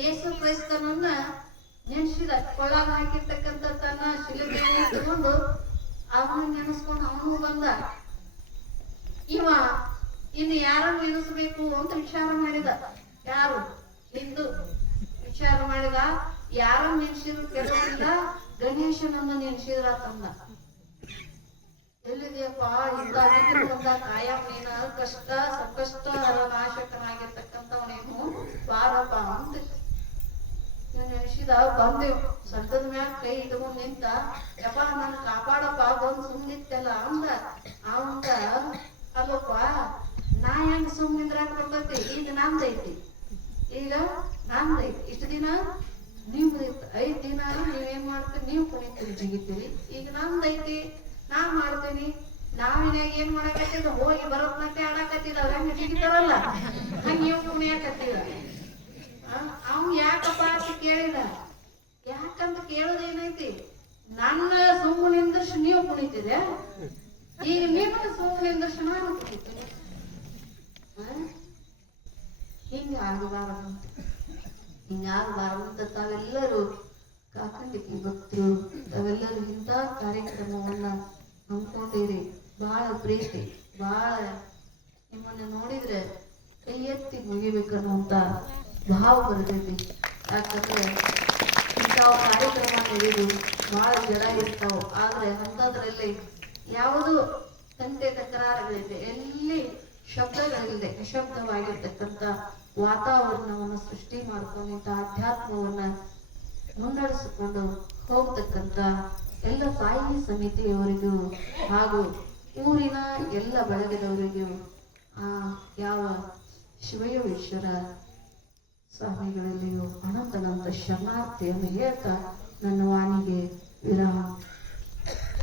ಯೇಸು ಕ್ರೈಸ್ತನನ್ನ ನೆನ್ಸಿದ, ಕೊಳ್ಳಾಗ ಹಾಕಿರ್ತಕ್ಕಂಥ ತನ್ನ ಶಿಲುಬೆಯನ್ನು ಇಟ್ಕೊಂಡು ಅವನ ನೆನೆಸ್ಕೊಂಡು ಅವನು ಬಂದ. ಇವ ಇನ್ನು ಯಾರನ್ನು ನೆನೆಸ್ಬೇಕು ಅಂತ ವಿಚಾರ ಮಾಡಿದ. ಯಾರು? ಹಿಂದೂ ವಿಚಾರ ಮಾಡಿದ. ಯಾರನ್ನು ನೆನ್ಸಿದ್ರು ಕೆಲವಿಲ್ಲ, ಗಣೇಶನನ್ನ ನೆನ್ಸಿದ್ರ ತಂದ. ಎಲ್ಲಿದೆಯಪ್ಪ ಇಂದಾಗಿದ್ರು ಬಂದ ಕಾಯಂ ನೀನ ಕಷ್ಟ ಸಂಕಷ್ಟ ನಾಶಕನಾಗಿರ್ತಕ್ಕಂಥವನೇನು ಬಾರಪ್ಪ ಅಂತ ನೆನೆಸಿದ. ಬಂದೆವು. ಸಡ್ಡದ ಮ್ಯಾಗ ಕೈ ಇಟ್ಕೊಂಡ್ ನಿಂತ, ಯಪ್ಪ ನನ್ ಕಾಪಾಡಪ್ಪ ಬಂದು ಸುಮ್ನಿತ್ತಲ್ಲ ಅಂದ. ಅವಂದ ಅಲ್ಲಪ್ಪ ನಾ ಹೆಂಗ್ ಸುಮ್ನಿದ್ರಾಗ ಬರ್ತೈತಿ, ಈಗ ನಂದೈತಿ, ಇಷ್ಟ ದಿನ ನಿಮ್ದಿತ್ತು, 5 ದಿನ ನೀವೇನ್ ಮಾಡ್ತೀರಿ, ನೀವು ಕುಣಿತೀರಿ ಜಿಗಿತೀರಿ, ಈಗ ನಂದೈತಿ, ನಾ ಮಾಡ್ತೀನಿ. ನಾವಿನಾಗ ಏನ್ ಮಾಡಕತ್ತಿದ, ಹೋಗಿ ಬರೋತ್ನಕ್ಕೆ ಆಡಕತ್ತಿದ, ಹೆಂಗ್ ಜಿಗಿತಾರಲ್ಲ ಹಂಗ ನೀವು ಕುಣಿಯಾಕತ್ತಿದ. ಅವ್ನ್ ಯಾಕಪ್ಪ ಅಂತ ಕೇಳಿದ. ಯಾಕಂತ ಕೇಳೋದೇನೈತಿ, ನನ್ನ ಸುಮ್ಮು ನಿಂದರ್ಶ ನೀವು ಕುಣಿತೀರ, ಈಗ ನಿಮ್ಮ ಸುಮ್ಮು ನಿಂದರ್ಶ ನಾನು ಕುಣಿತೀನಿ. ಹಿಂಗಾಗಬಾರದು ತಾವೆಲ್ಲರೂ ಕಾಕಂಡಿಕೆ ಭಕ್ತರು ತಾವೆಲ್ಲರೂ ಇಂಥ ಕಾರ್ಯಕ್ರಮವನ್ನ ಹಮ್ಮಿಕೊಂಡಿರಿ. ಬಹಳ ಪ್ರೀತಿ, ಬಹಳ ನಿಮ್ಮನ್ನ ನೋಡಿದ್ರೆ ಕೈ ಎತ್ತಿ ಮುಗಿಬೇಕನ್ನುವಂತ ಭಾವ ಬರ್ತೈತಿ. ಯಾಕಂದ್ರೆ ಇಂಥವು ಕಾರ್ಯಕ್ರಮ ನಡೆದು ಬಹಳ ಜನ ಇರ್ತಾವ. ಆದ್ರೆ ಅಂಥದ್ರಲ್ಲಿ ಯಾವುದು ತಂಟೆ ತಕರಾರುಗಳಿದೆ, ಎಲ್ಲಿ ಶಬ್ದಗಳಿದೆ, ನಿಶಬ್ದವಾಗಿರ್ತಕ್ಕಂಥ ವಾತಾವರಣವನ್ನು ಸೃಷ್ಟಿ ಮಾಡ್ಕೊಂಡು ಇಂಥ ಅಧ್ಯಾತ್ಮವನ್ನ ಮುನ್ನಡೆಸಿಕೊಂಡು ಹೋಗ್ತಕ್ಕಂಥ ಎಲ್ಲ ತಾಯಿ ಸಮಿತಿಯವರಿಗೂ ಹಾಗೂ ಊರಿನ ಎಲ್ಲ ಬಳಗದವರಿಗೂ ಯಾವ ಶಿವಯೋಗೇಶ್ವರ ಸ್ವಾಮಿಗಳಲ್ಲಿಯೂ ಅನಂತನಂತ ಶರಣಾರ್ಥಿಯನ್ನು ಹೇಳ್ತಾ ನನ್ನ ವಾಣಿಗೆ ವಿರಾಮ.